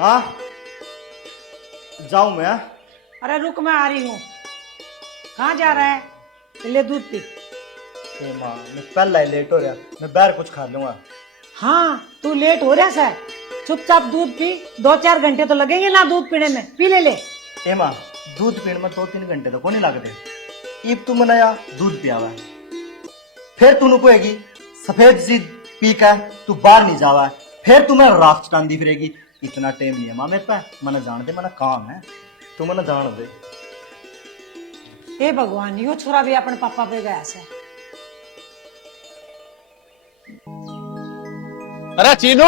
माँ जाऊं मैं? अरे रुक, मैं आ रही हूँ। कहाँ जा रहा है? ले दूध पी। ए माँ मैं पहला ही लेट हो रहा, मैं बाहर कुछ खा लूंगा। हाँ तू लेट हो रहा है, चुपचाप दूध पी। 2-4 घंटे तो लगेंगे ना दूध पीने में, पी ले। ए माँ दूध पीने में 2-3 घंटे तो को नहीं लगते। ईब तू मनाया दूध पियावा है, फिर तू कहेगी सफेद सी पी कर तू बाहर नहीं जावा है, फिर तू मैं रात टांदी फिरेगी। इतना टाइम नहीं है माँ मेरे पे, मैंने जान दे, मैंने काम है, तू मैंने जान दे। हे भगवान, यो छोरा भी अपने पापा पे गया से। अरे चीनू,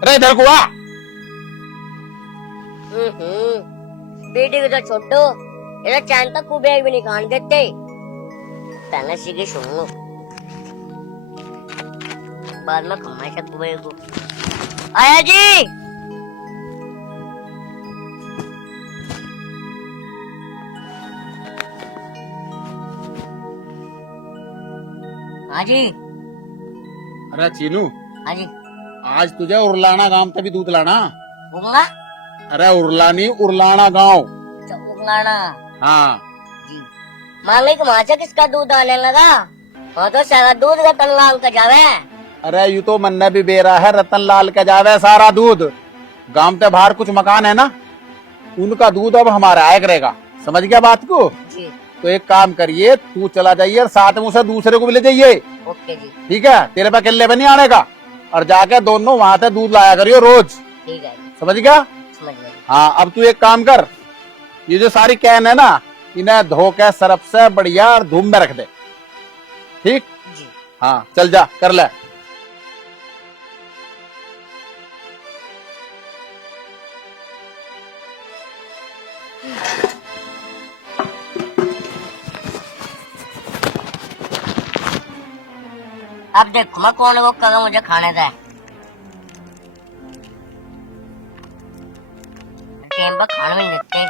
अरे इधर को आ। बेटी को तो छोड़ो, ये चैन तक को बैग भी नहीं खान देते। पहले सीखे सुनो, बाद में कमाई सकते बैग को। आया जी। हाँ जी। अरे चीनू, हाँ जी। आज तुझे उरलाना गांव तभी दूध लाना। उगला? अरे उरलानी उरलाना गांव। उगलाना। हाँ जी। मालिक माचा किसका दूध आने लगा? हाँ तो सारा दूध रतन लाल का जावे। अरे यू तो मन्ने भी बेरा है, रतन लाल का जावे सारा दूध। गांव के बाहर कुछ मकान है ना, उनका दूध अब हमारा आया करेगा। समझ गया बात को? जी। तो एक काम करिए, तू चला जाइए और साथ में उसे दूसरे को भी ले जाइए। ओके जी। ठीक है, तेरे पे अकेले पे नहीं आने का। और जाके दोनों वहां से दूध लाया करियो रोज। ठीक है। समझ गया? समझ गया। हाँ अब तू एक काम कर, ये जो सारी कैन है ना, इन्हें धो के सरफ से बढ़िया और धूम में रख दे। ठीक? जी। हाँ चल जा कर ले। अब देखो मैं कौन को कहा मुझे खाने का। टाइम पर खाने में देते हैं।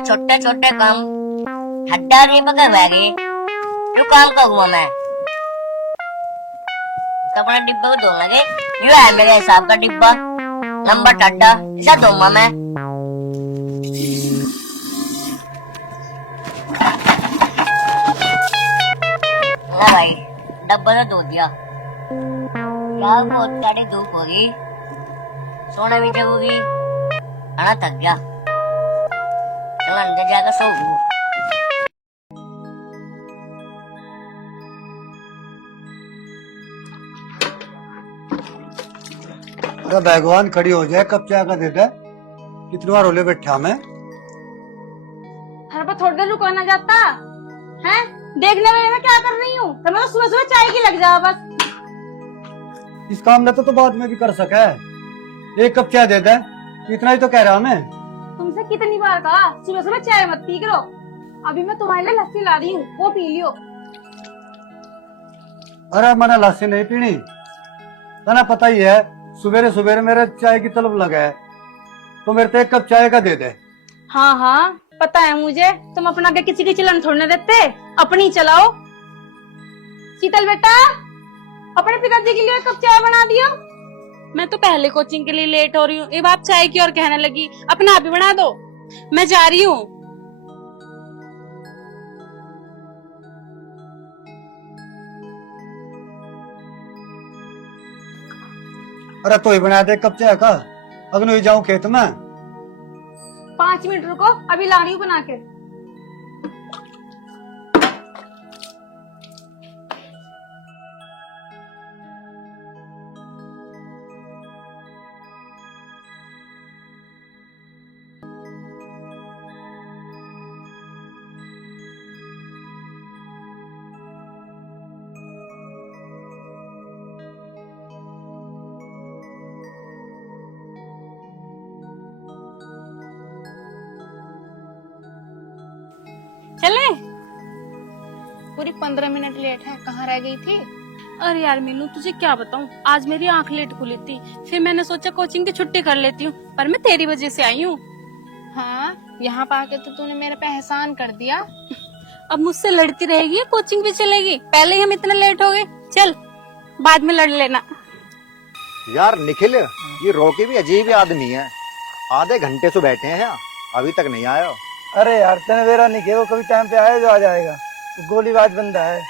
छोटे छोटे काम हड्डा नहीं पकड़ बैगे, जो काम करूँगा मैं। कपड़ा डिब्बा को धोना के, यो है मेरे हिसाब का डिब्बा, लंबा टड्डा, इसे धोऊंगा मैं। हाँ भाई, डब्बा तो धो दिया। यार बहुत कड़ी धूप होगी, सोना भी जगूगी, खाना थक गया। चल अंदर जाकर सो गूं। अरे भगवान खड़ी हो जाए, कब चाय का दे दे। कितनी बार होले बैठा मैं। हर पर थोड़ी देर रुको ना जाता है, देखने में मैं क्या कर रही हूँ। तो मैं तो सुबह सुबह चाय की लग जाओ बस। इस काम ने तो बाद में भी कर सके। एक कप चाय दे दे, इतना ही तो कह रहा मैं। तुमसे कितनी बार कहा सुबह सुबह चाय मत पी करो। अभी मैं तुम्हारे लिए लस्सी ला रही हूँ, वो पी लियो। अरे मैंने लस्सी नहीं पीनी, तना पता ही है सवेरे सवेरे मेरे चाय की तलब लगा है, तो मेरे को एक कप चाय का दे दे। हाँ हाँ पता है मुझे, तुम अपना आगे किसी की चिलन छोड़ने देते, अपनी चलाओ। शीतल बेटा, अपने पिताजी के लिए एक कप चाय बना दियो। मैं तो पहले कोचिंग के लिए लेट हो रही हूँ, ये बात चाय की और कहने लगी। अपना आप ही बना दो, मैं जा रही हूँ। अरे तो ही बना दे कप चाय का, अगन ही जाऊं खेत में। 5 मिनट रुको, अभी ला रही हूँ बना के। पूरी 15 मिनट लेट है, कहाँ रह गई थी? अरे यार मीनू, तुझे क्या बताऊं, आज मेरी आंख लेट खुली थी। फिर मैंने सोचा कोचिंग की छुट्टी कर लेती हूँ, पर मैं तेरी वजह से आई हूँ। हाँ, यहाँ पाके तो तूने मेरे पे एहसान कर दिया। अब मुझसे लड़ती रहेगी या कोचिंग भी चलेगी? पहले ही हम इतना लेट हो गए, चल बाद में लड़ लेना। यार निखिल, ये रॉकी भी अजीब ही आदमी है। आधे घंटे से बैठे हैं यहाँ, अभी तक नहीं आया। अरे यार तेने वेरा नहीं किया, वो कभी टाइम पे आया जो आ जाएगा। गोलीबाज बंदा है।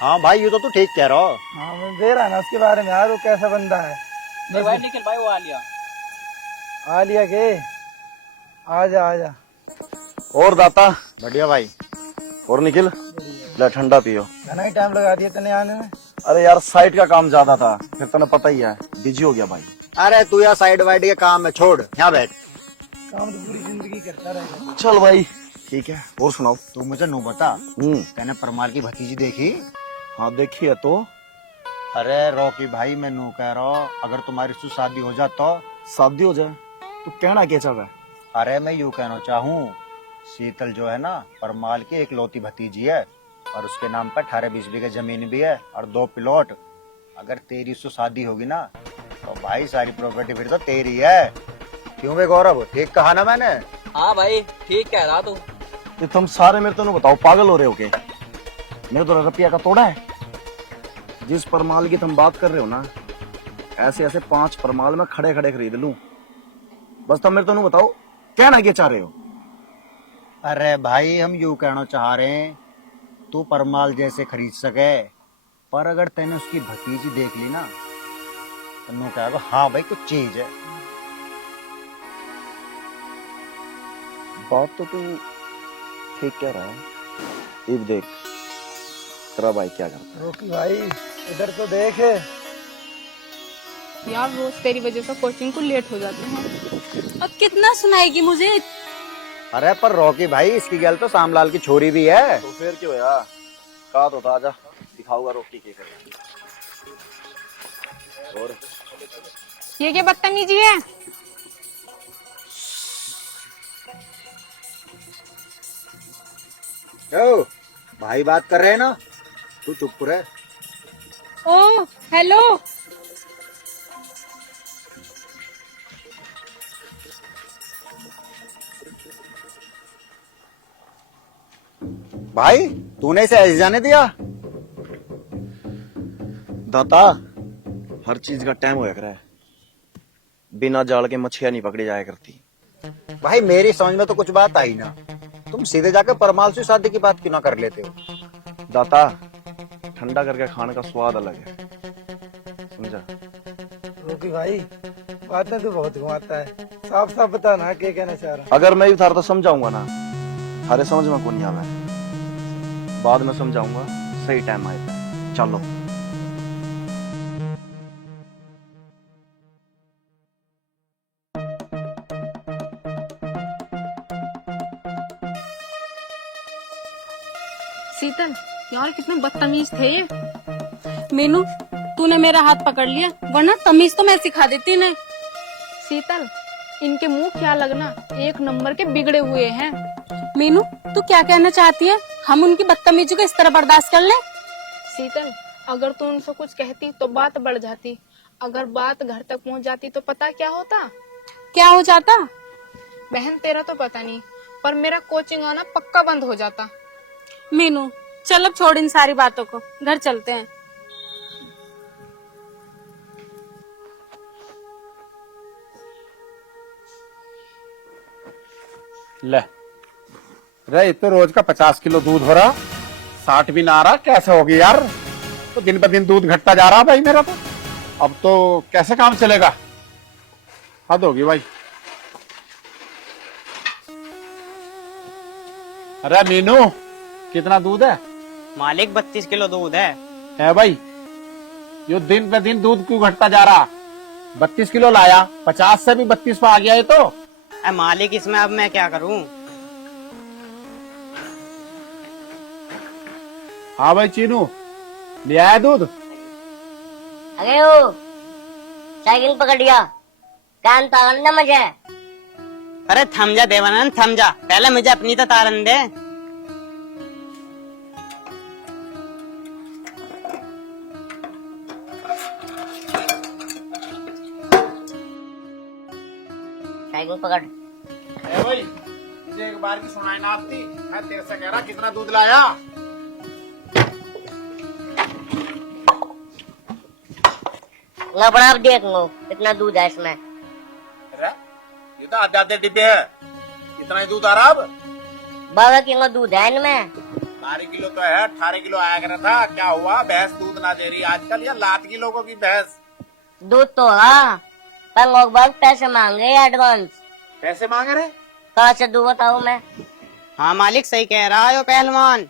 हाँ भाई, ये तो तू ठीक कह रहा हो। हाँ मैं वेरा ना उसके बारे में यार, वो कैसा बंदा है। भाई निखिल भाई, वो आलिया आलिया के आजा आजा। और दाता। बढ़िया भाई। और निखिल, ले ठंडा पियो। घना ही टाइम लगा दिया तेने आने में। अरे यार साइट का काम ज्यादा था, फिर तने पता ही है, बिजी हो गया भाई। अरे तू यार साइड वाइड के काम में छोड़, यहाँ बैठ। काम तो पूरी जिंदगी करता रहेगा। चल भाई ठीक है, और सुनाओ। तू मुझे नू बता, तेने परमार की भतीजी देखी? हाँ देखी है तो। अरे रॉकी भाई, मैं नू कह रहा हूँ, अगर तुम्हारी उससे शादी हो जाए तो? शादी हो जाए तो कहना क्या चाह रहा है? अरे मैं यूँ कहना चाहूँ, शीतल जो है ना, परमाल की एकलौती भतीजी है, और उसके नाम पर 18-20 बीघे जमीन भी है और 2 प्लॉट। अगर तेरी उससे शादी होगी ना, तो भाई सारी प्रॉपर्टी फिर तो तेरी है। क्यों बे गौरव, ठीक कहा ना मैंने? हाँ भाई, ठीक कह रहा तू। ये तुम सारे मेरे तो बताओ, पागल हो रहे हो के? मेरे तो रुपया का तोड़ा है। जिस परमाल की तुम बात कर रहे हो ना, ऐसे ऐसे 5 परमाल में खड़े खड़े खरीद लूं। बस तुम मेरे तो बताओ, कहना क्या चाह रहे हो? अरे भाई, हम यूँ कहना चाह रहे हैं, तू परमाल जैसे खरीद सके, पर अगर तैने उसकी भतीजी देख ली ना, तो नू कहेगा हाँ भाई कुछ चीज है। बात तो तू ठीक कह रहा है। इब देख तेरा भाई क्या करता है। रोकी भाई इधर तो देख। यार रोज तेरी वजह से कोचिंग को लेट हो जाते हैं। अब कितना सुनाएगी मुझे? अरे पर रॉकी भाई, इसकी गल तो सामलाल की छोरी भी है। तो फिर क्यों यार, कहा तो था, आजा दिखाऊंगा रोकी के करे। और ये क्या बदतमीजी है? ओ, भाई बात कर रहे हैं ना, तू चुप रहे। ओ हेलो, भाई तूने इसे ऐसे जाने दिया? दाता, हर चीज का टाइम होया करे। बिना जाल के मछलियां नहीं पकड़ी जाया करती। भाई मेरी समझ में तो कुछ बात आई ना, तुम सीधे जाकर परमाल से शादी की बात क्यों ना कर लेते हो? दाता, ठंडा करके खाने का स्वाद अलग है, समझा? रोकी भाई बातें तो बहुत घुमाता है, साफ साफ बता ना क्या कहना चाह रहा। अगर मैं भी थारा तो समझाऊंगा ना, थारे समझ में कौन नहीं आवा। बाद में समझाऊंगा, सही टाइम आएगा। चलो। शीतल यार कितने बदतमीज थे ये। मीनू, तूने मेरा हाथ पकड़ लिया, वरना तमीज तो मैं सिखा देती ना। शीतल, इनके मुंह क्या लगना, 1 नंबर के बिगड़े हुए हैं। मीनू, तू क्या कहना चाहती है? हम उनकी बदतमीजी को इस तरह बर्दाश्त कर लें? शीतल, अगर तू उनसे कुछ कहती तो बात बढ़ जाती, अगर बात घर तक पहुंच जाती तो पता क्या होता? क्या हो जाता? बहन तेरा तो पता नहीं, पर मेरा कोचिंग आना पक्का बंद हो जाता। मीनू चल, अब छोड़ इन सारी बातों को, घर चलते हैं। ले रे, तो रोज का 50 किलो दूध हो रहा, 60 भी ना आ रहा, कैसे होगी यार? तो दिन ब दिन दूध घटता जा रहा भाई मेरा तो। अब तो कैसे काम चलेगा? हद होगी भाई। अरे मीनू, कितना दूध है? मालिक 32 किलो दूध है भाई, यो दिन पे दिन दूध क्यों घटता जा रहा? 32 किलो लाया, 50 से भी 32 पे आ गया ये तो। मालिक, इसमें अब मैं क्या करूं? हाँ भाई चीनू, ले आया दूध? अरे ओ, साइकिल पकड़ लिया, कान तारन ना मुझे। अरे थम जा देवानंद, थम जा, पहले मुझे अपनी तो तारन दे। साइकिल पकड़। ए भाई, तुझे एक बार की सुनाई ना आती? मैं तेरे से कह रहा कितना दूध लाया? ला बड़ा, अब देख लो कितना दूध है इसमें। अरे ये तो आधे आधे डिब्बे है, इतना ही दूध आ रहा अब? 12 किलो दूध है इनमें। 12 किलो तो है, 18 किलो आया करा था। क्या हुआ, भैंस दूध ना दे रही आजकल? या लात की लोगों की भैंस? दूध तो हाँ, पर लोग बहुत पैसे मांग रहे हैं एडवांस। पैसे मांग रहे? कहाँ से दूँ बताऊँ मैं? हाँ मालिक सही कह रहा है यो पहलवान,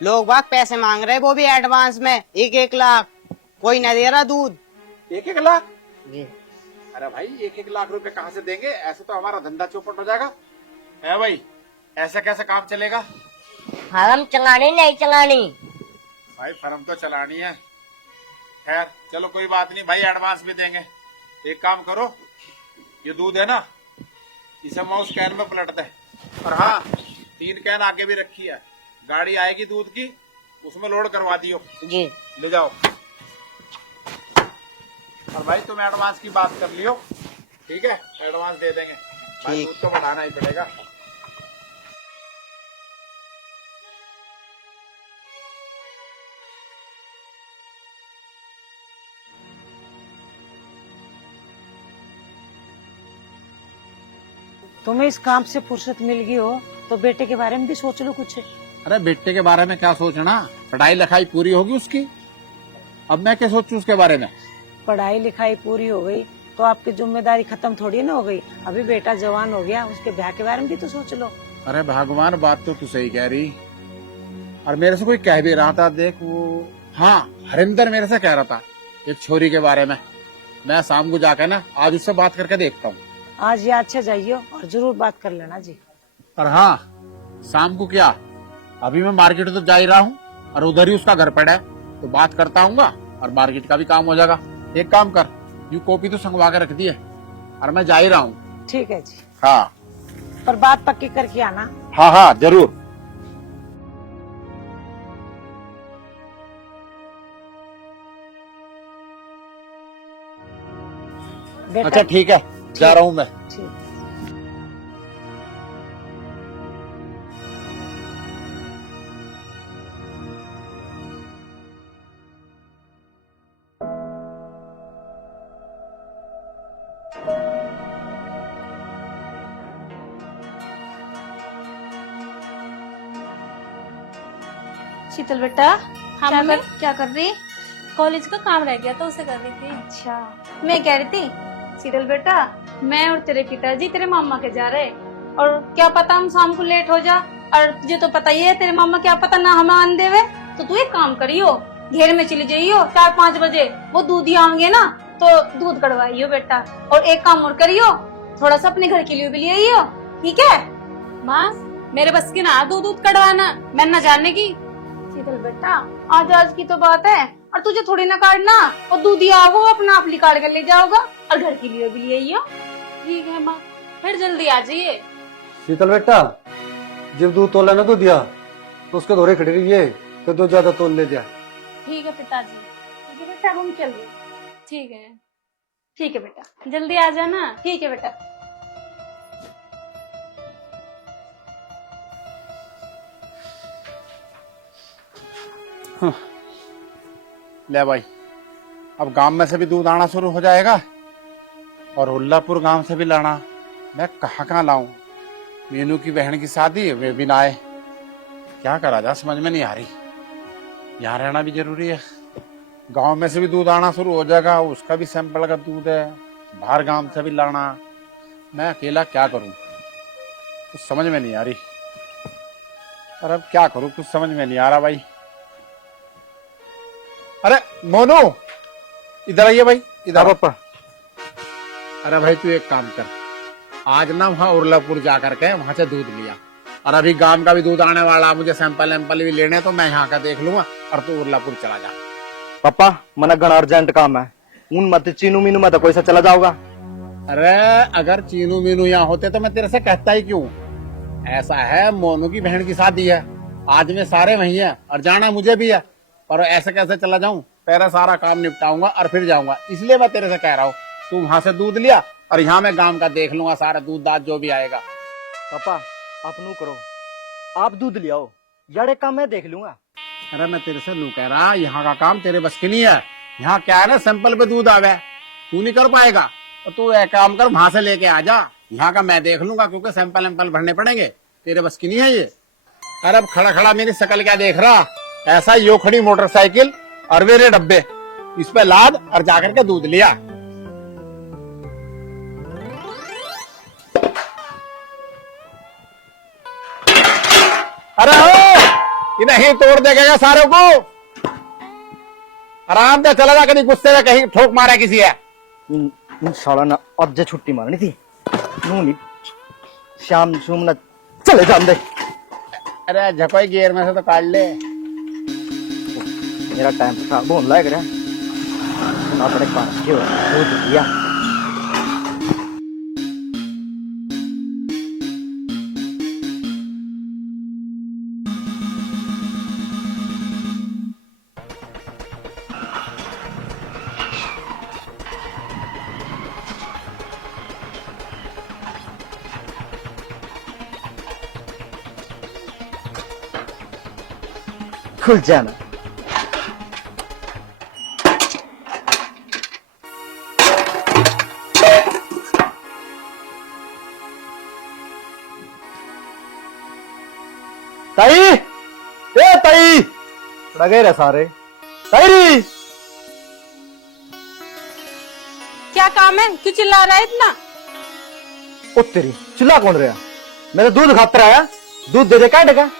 लोग बाग पैसे मांग रहे, वो भी एडवांस में 1-1 लाख। कोई न दे रहा दूध। 1-1 लाख? जी। अरे भाई 1-1 लाख रुपए कहाँ से देंगे? ऐसे तो हमारा धंधा चौपट हो जाएगा। है भाई, ऐसे कैसे काम चलेगा? फर्म चलानी नहीं चलानी? भाई फर्म तो चलानी है। खैर चलो कोई बात नहीं भाई, एडवांस भी देंगे। एक काम करो, ये दूध है ना, इसे हम उस कैन में पलट दे। और हाँ, 3 कैन आगे भी रखी है, गाड़ी आएगी दूध की, उसमें लोड करवा दियो। जी। ले जाओ। और भाई तुम एडवांस की बात कर लियो, ठीक है? एडवांस दे देंगे भाई, दूध तो बढ़ाना ही पड़ेगा। तुम्हें इस काम से फुर्सत मिल गई हो तो बेटे के बारे में भी सोच लो कुछ। अरे बेटे के बारे में क्या सोचना, पढ़ाई लिखाई पूरी होगी उसकी, अब मैं क्या सोचूं उसके बारे में? पढ़ाई लिखाई पूरी हो गई तो आपकी जिम्मेदारी खत्म थोड़ी ना हो गई। अभी बेटा जवान हो गया, उसके ब्याह के बारे में भी तो सोच लो। अरे भगवान, बात तो तू सही कह रही। और मेरे से कोई कह भी रहा था, देख वो, हाँ हरिंदर मेरे से कह रहा था एक छोरी के बारे में। मैं शाम को जाकर ना आज उससे बात करके देखता हूँ। आज याद से जाइयो और जरूर बात कर लेना जी। और हाँ, शाम को क्या, अभी मैं मार्केट तो जा ही रहा हूँ और उधर ही उसका घर पड़ा है, तो बात करता हूँ और मार्केट का भी काम हो जाएगा। एक काम कर, यू कॉपी तो संगवा के रख दी है और मैं जा ही रहा हूँ। ठीक है जी। हाँ पर बात पक्की करके आना। हाँ हाँ जरूर। बेटा अच्छा ठीक है, जा रहा हूँ मैं। ठीक। शीतल बेटा, हाँ क्या मम्मी? क्या कर रही? कॉलेज का काम रह गया था, उसे कर रही थी। अच्छा, मैं कह रही थी शीतल बेटा, मैं और तेरे पिताजी तेरे मामा के जा रहे, और क्या पता हम शाम को लेट हो जा, और तुझे तो पता ही है तेरे मामा क्या पता ना हमें आन देवे। तो तू एक काम करियो, घेर में चली जाइयो 4-5 बजे, वो दूध ही आएंगे ना तो दूध कड़वाइयो बेटा। और एक काम और करियो, थोड़ा सा अपने घर के लिए भी ले आइयो, ठीक है? माँ मेरे बस की ना दूध दूध कड़वाना, मैं न जानने की। शीतल बेटा, आज की तो बात है, और तुझे थोड़ी ना काटना, और दूध ही आओगे वो अपना आप निकाल कर ले जाओगा, और घर के लिए भी ले आइयो। ठीक है माँ, फिर जल्दी आ जाइए। शीतल बेटा, जब दूध तोला ना तो दिया तो उसके दौरे खड़ी रही है तो दो ज्यादा तोल ले जा। ठीक है पिताजी। ठीक है बेटा, हम चल रहे। ठीक है, ठीक है बेटा, जल्दी आ जाना। ठीक है बेटा। ले भाई, अब गांव में से भी दूध आना शुरू हो जाएगा और उल्लापुर गांव से भी लाना। मैं कहाँ लाऊं? मीनू की बहन की शादी है, वे भी ना आए। क्या करा जा, समझ में नहीं आ रही। यहाँ रहना भी जरूरी है। गांव में से भी दूध आना शुरू हो जाएगा, उसका भी सैंपल का दूध है, बाहर गांव से भी लाना। मैं अकेला क्या करूं, कुछ समझ में नहीं आ रही। और अब क्या करूं, कुछ समझ में नहीं आ रहा भाई। अरे मोनू, इधर आइए भाई, इधर। पापा। अरे भाई तू एक काम कर, आज ना वहाँ उर्लापुर जा करके वहां से दूध लिया, और अभी गांव का भी दूध आने वाला, मुझे सैंपल वैंपल भी लेने, तो मैं यहाँ का देख लूंगा और तू उर्लापुर चला जा। पापा मना घना अर्जेंट काम है, उन मत चीनू मीनू मत कोई सा चला जाओगा। अरे अगर चीनू मीनू यहाँ होते तो मैं तेरे से कहता ही क्यों। ऐसा है, मोनू की बहन की शादी है, आज में सारे वही है और जाना मुझे भी है, पर ऐसे कैसे चला जाऊं? पहले सारा काम निपटाऊंगा और फिर जाऊंगा, इसलिए मैं तेरे से कह रहा हूँ तू वहां से दूध लिया और यहाँ मैं गांव का देख लूंगा सारा दूध दाद जो भी आएगा। पापा आप नू करो, आप दूध ले आओ, जड़े काम मैं देख लूंगा। अरे मैं तेरे से नू कह रहा, यहाँ का काम तेरे बस की नहीं है। यहाँ क्या है ना, सैंपल पे दूध आवे, तू नहीं कर पाएगा तो तू एक काम कर, वहां से लेके आ जा। यहाँ का मैं देख लूंगा, क्योंकि सैंपल वैंपल भरने पड़ेंगे, तेरे बस की नहीं है ये। अरे अब खड़ा खड़ा मेरी शकल क्या देख रहा, ऐसा यो खड़ी मोटरसाइकिल और मेरे डब्बे, इस पे लाद और जाकर के दूध लिया। अरे हो, इन्हें ही तोड़ देगा सारों को। आराम से चला जा, कहीं गुस्से में कहीं ठोक मारा किसी है। साला ना अज्जे छुट्टी मारनी थी, नू नहीं शाम सुम ना चले जान दे। अरे झकोई गियर में से तो काट ले। मेरा टाइम खराब होने लग रहा है ना, बड़े काम क्यों दूध दिया। खुल जाना। ताई, ए ताई, लगे रहे सारे। ताई, क्या काम है, क्यों चिल्ला रहा है इतना? ओ तेरी चिल्ला कौन रहा? मेरा दूध खातर आया, दूध दे दे काट का।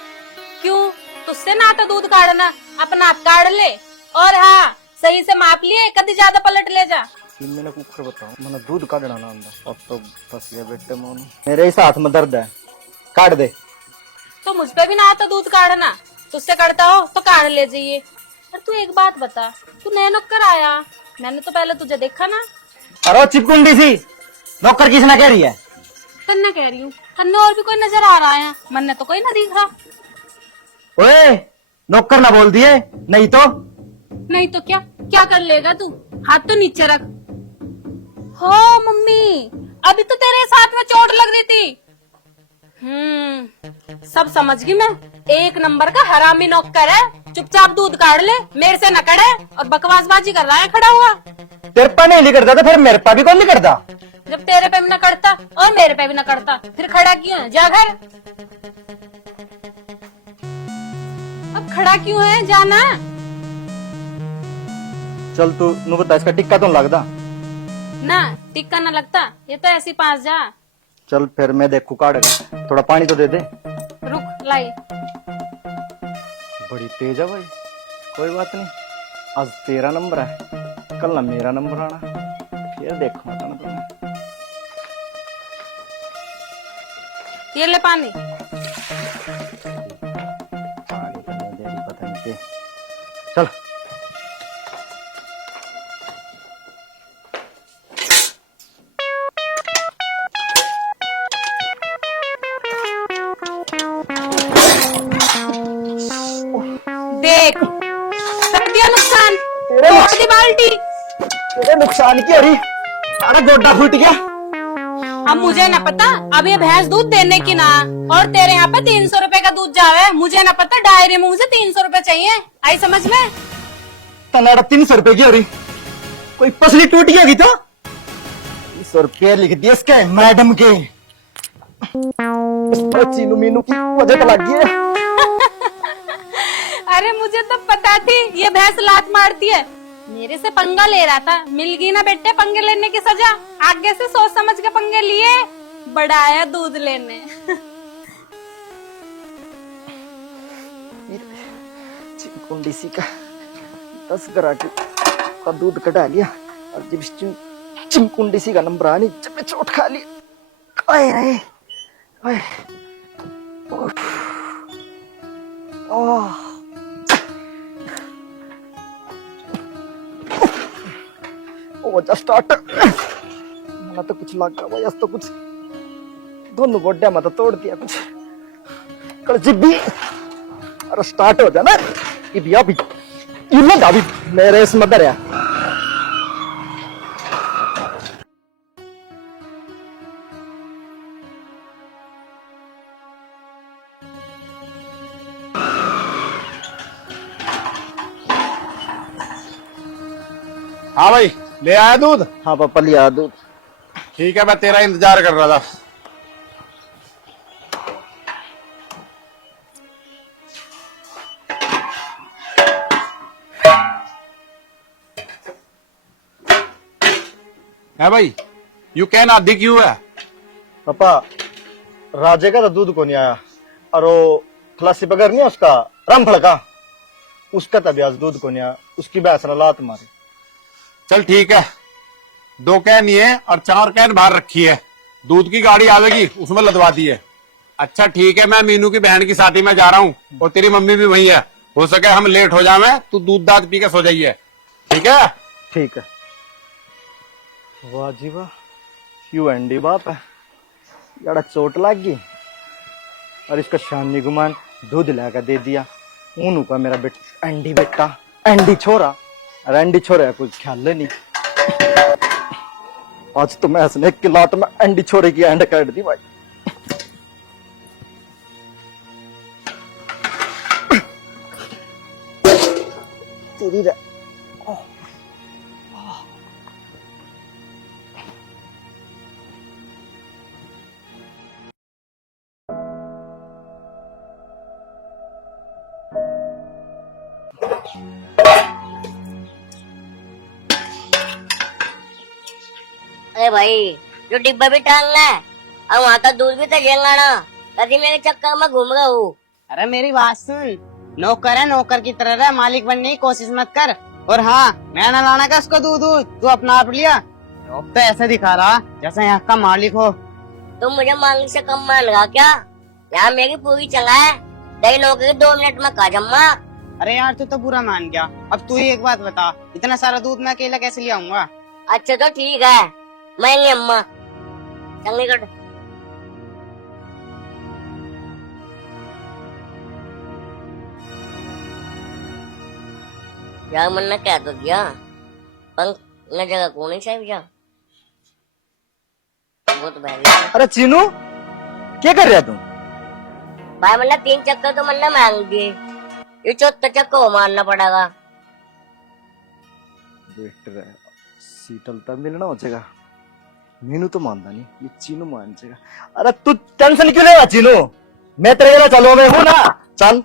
क्यों, तुझसे ना आता दूध काटना, अपना आप काट ले। और हाँ, सही से माप लिए, कभी ज्यादा पलट ले जा। मैंने कुकर बताओ, मैंने दूध काटना ना अंदर। अब तो फंस गया बेटे मोनू, मेरे इस हाथ में दर्द है, काट दे। तो मुझ पे भी ना आता दूध काटना, तुझसे करता हो तो काट ले जाइए। और तू एक बात बता, तू नया नौकर आया, मैंने तो पहले तुझे देखा ना। अरे चिपकुंडी सी नौकर किसने कह रही है? कन्ना कह रही हूँ, कन्ना और भी कोई नजर आ रहा है, मन तो कोई ना दिख रहा। ओए नौकर ना बोल दिए, नहीं तो क्या क्या कर लेगा तू? हाथ तो नीचे रख। हो मम्मी, अभी तो तेरे साथ में चोट लग रही थी। सब समझ गई मैं, एक नंबर का हरामी नौकर है। चुपचाप दूध काट ले, मेरे से न कड़े और बकवासबाजी कर रहा है खड़ा हुआ। तेरे पे नहीं करता तो फिर मेरे पे भी कौन नहीं करता? जब तेरे पे भी न करता और मेरे पे भी न करता, फिर खड़ा क्यों है? जा घर। अब खड़ा क्यों है, जाना। चल तू नु बता, इसका टिक्का तो लगता ना? टिक्का न लगता, ये तो ऐसी पास जा। चल फिर मैं देखू काटेगा, थोड़ा पानी तो दे दे। रुक लाई। बड़ी तेज है भाई, कोई बात नहीं, आज तेरा नंबर है, कल ना मेरा नंबर आना, फिर देखूंगा ना तुम्हें। ये ले पानी। पानी तो नहीं दे रही, पता नहीं क्या। चल देख, कर दिया नुकसान, तोड़ दी बाल्टी। तेरे नुकसान की अरे सारा गोड्डा फूट गया। अब मुझे न पता, अब ये भैंस दूध देने की ना, और तेरे यहाँ पे 300 रुपए का दूध जावे, मुझे न पता, डायरी में मुझे 300 रुपए चाहिए। आई समझ में? तनाड़ा 300 रुपए की अरे, कोई पसली टूट गया तो 300 रुपये लिख दिए इसके मैडम के। चीनू मीनू की वजह तो लग गई है। अरे मुझे तो पता थी ये भैंस लात मारती है, मेरे से पंगा ले रहा था, मिल गई ना बेटे पंगे लेने की सजा। आगे से सोच समझ के पंगे लिए, बड़ा आया दूध लेने। चिमकुंडी सी का 10 ग्राम का दूध कटा लिया, और जब चिमकुंडी सी का नंबर आनी, जब मैं चोट खा ली। ओए रे ओए, ओह वजह स्टार्ट मैंने तो कुछ लगा भाई, आज तो कुछ दोनों गोड्या में तो तोड़ दिया कुछ कल जिब्बी। अरे स्टार्ट हो जाना अभी, अभी अभी मेरे इसमें दर है। हाँ भाई, ले आया दूध? हाँ पापा लिया दूध। ठीक है, मैं तेरा इंतजार कर रहा था। है भाई, यू कहना आधी क्यों है? पापा राजे का तो दूध को नहीं आया, और वो खलासी पगर नहीं है उसका रामफल का, उसका तभी आज दूध को नहीं आया, उसकी भैंस ने लात मारी। चल ठीक है, 2 कैन ये और 4 कैन बाहर रखी है, दूध की गाड़ी आवेगी उसमें लदवा दी है। अच्छा ठीक है, मैं मीनू की बहन की शादी में जा रहा हूँ और तेरी मम्मी भी वही है, हो सके हम लेट हो जावे, तू दूध दाद पी के सो जाइए, ठीक है? ठीक है। वाह जी वाह, यू एंडी बाप है, यार चोट लग गई और इसका शानी गुमान दूध लाकर दे दिया। उन्हों का मेरा एंडी बेटा, एंडी छोरा, और एंडी छोरे का कुछ ख्याल नहीं। आज तो मैं इसने एक लाट में एंडी छोरे की एंड काट दी भाई। तेरी रे। अरे भाई, जो डिब्बा भी टांगना है और वहाँ का दूध भी तो ना, कभी मेरे चक्कर में घूम रहा हूँ। अरे मेरी बात सुन, नौकर है, नौकर की तरह रह, मालिक बनने की कोशिश मत कर। और हाँ, मैं ना लाना का उसको दूध, तू अपना आप लिया। अब तो ऐसे दिखा रहा जैसे यहाँ का मालिक हो। तुम मुझे मांगने से कम मान रहा क्या? यहाँ मेरी पूरी चला है, तेरी नौकरी 2 मिनट में खा जम्मा। अरे यार तू तो बुरा मान गया। अब तू ही एक बात बता, इतना सारा दूध मैं अकेला कैसे ले आऊंगा? अच्छा तो ठीक है, मैं नहीं अम्मा, चंगी कट। यार मन ने क्या तो दिया, पंख न जगह को नहीं चाहिए जा। वो तो बैठ। अरे चीनू क्या कर रहा तुम? भाई मन 3 चक्कर तो मन ने मांग दिए, ये 4था चक्कर को मारना पड़ेगा। शीतलता मिलना हो जाएगा, मीनू तो मानता नहीं, ये चीनू मान जाएगा। अरे तू टेंशन क्यों ले रहा चीनू, मैं तेरे जरा चलो मैं हूं ना, चल।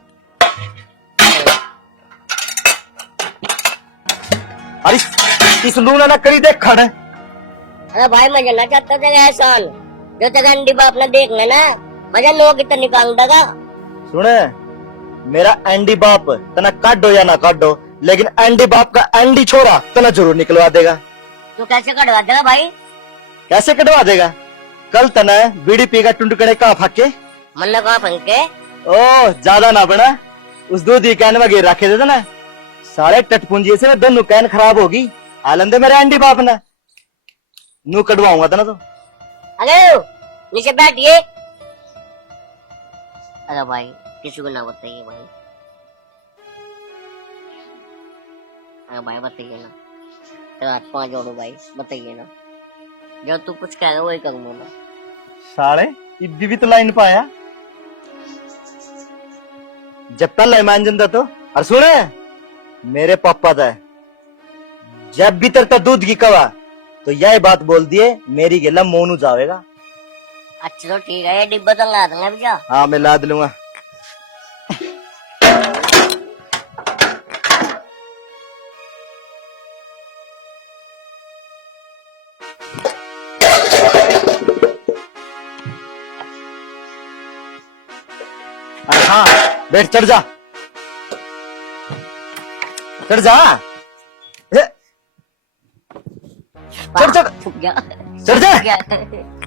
अरे इस लूना ना करी देख खड़े। अरे भाई मैं जानना चाहता था एहसान, जो तक अंडी बाप ने देख लेना, मजा लोग कितना निकाल देगा। सुने, मेरा एंडी बाप तना काटो या ना काटो, लेकिन एंडी बाप का एंडी छोरा तना जरूर निकलवा देगा। तो कैसे कटवा देगा भाई? कैसे कटवा देगा? कल तना बीड़ी पी का टुंडकड़े कहाँ फके, मन ने कहाँ फंके? ओ ज्यादा ना बना, उस दूध ही कैन में गिर रखे थे ना, सारे टटपुंजी से दोनों कैन खराब होगी। आलंदे मेरे एंडी बाप ने नू कटवाऊंगा था ना। तो अरे नीचे बैठिए। अरे भाई किसी को ना बताइए भाई। अरे भाई बताइए ना, तेरा हाथ पाँव जोड़ो भाई, बताइए ना, जो तू कुछ कह रहा वही करूंगा मैं। साले इब्बी भी तो लाइन पाया, जब तक लाइन मान जनता तो। और सुने, मेरे पापा था जब भी तेरे दूध की कवा तो यही बात बोल दिए, मेरी गेला मोनू जावेगा। अच्छा तो ठीक है, ये डिब्बा तो ला दूंगा भैया। हाँ मैं लाद लूंगा। अरे हाँ बैठ, चढ़ जा, चढ़ जा, चढ़ चढ़ फूक गया, चढ़ जा, फूक गया,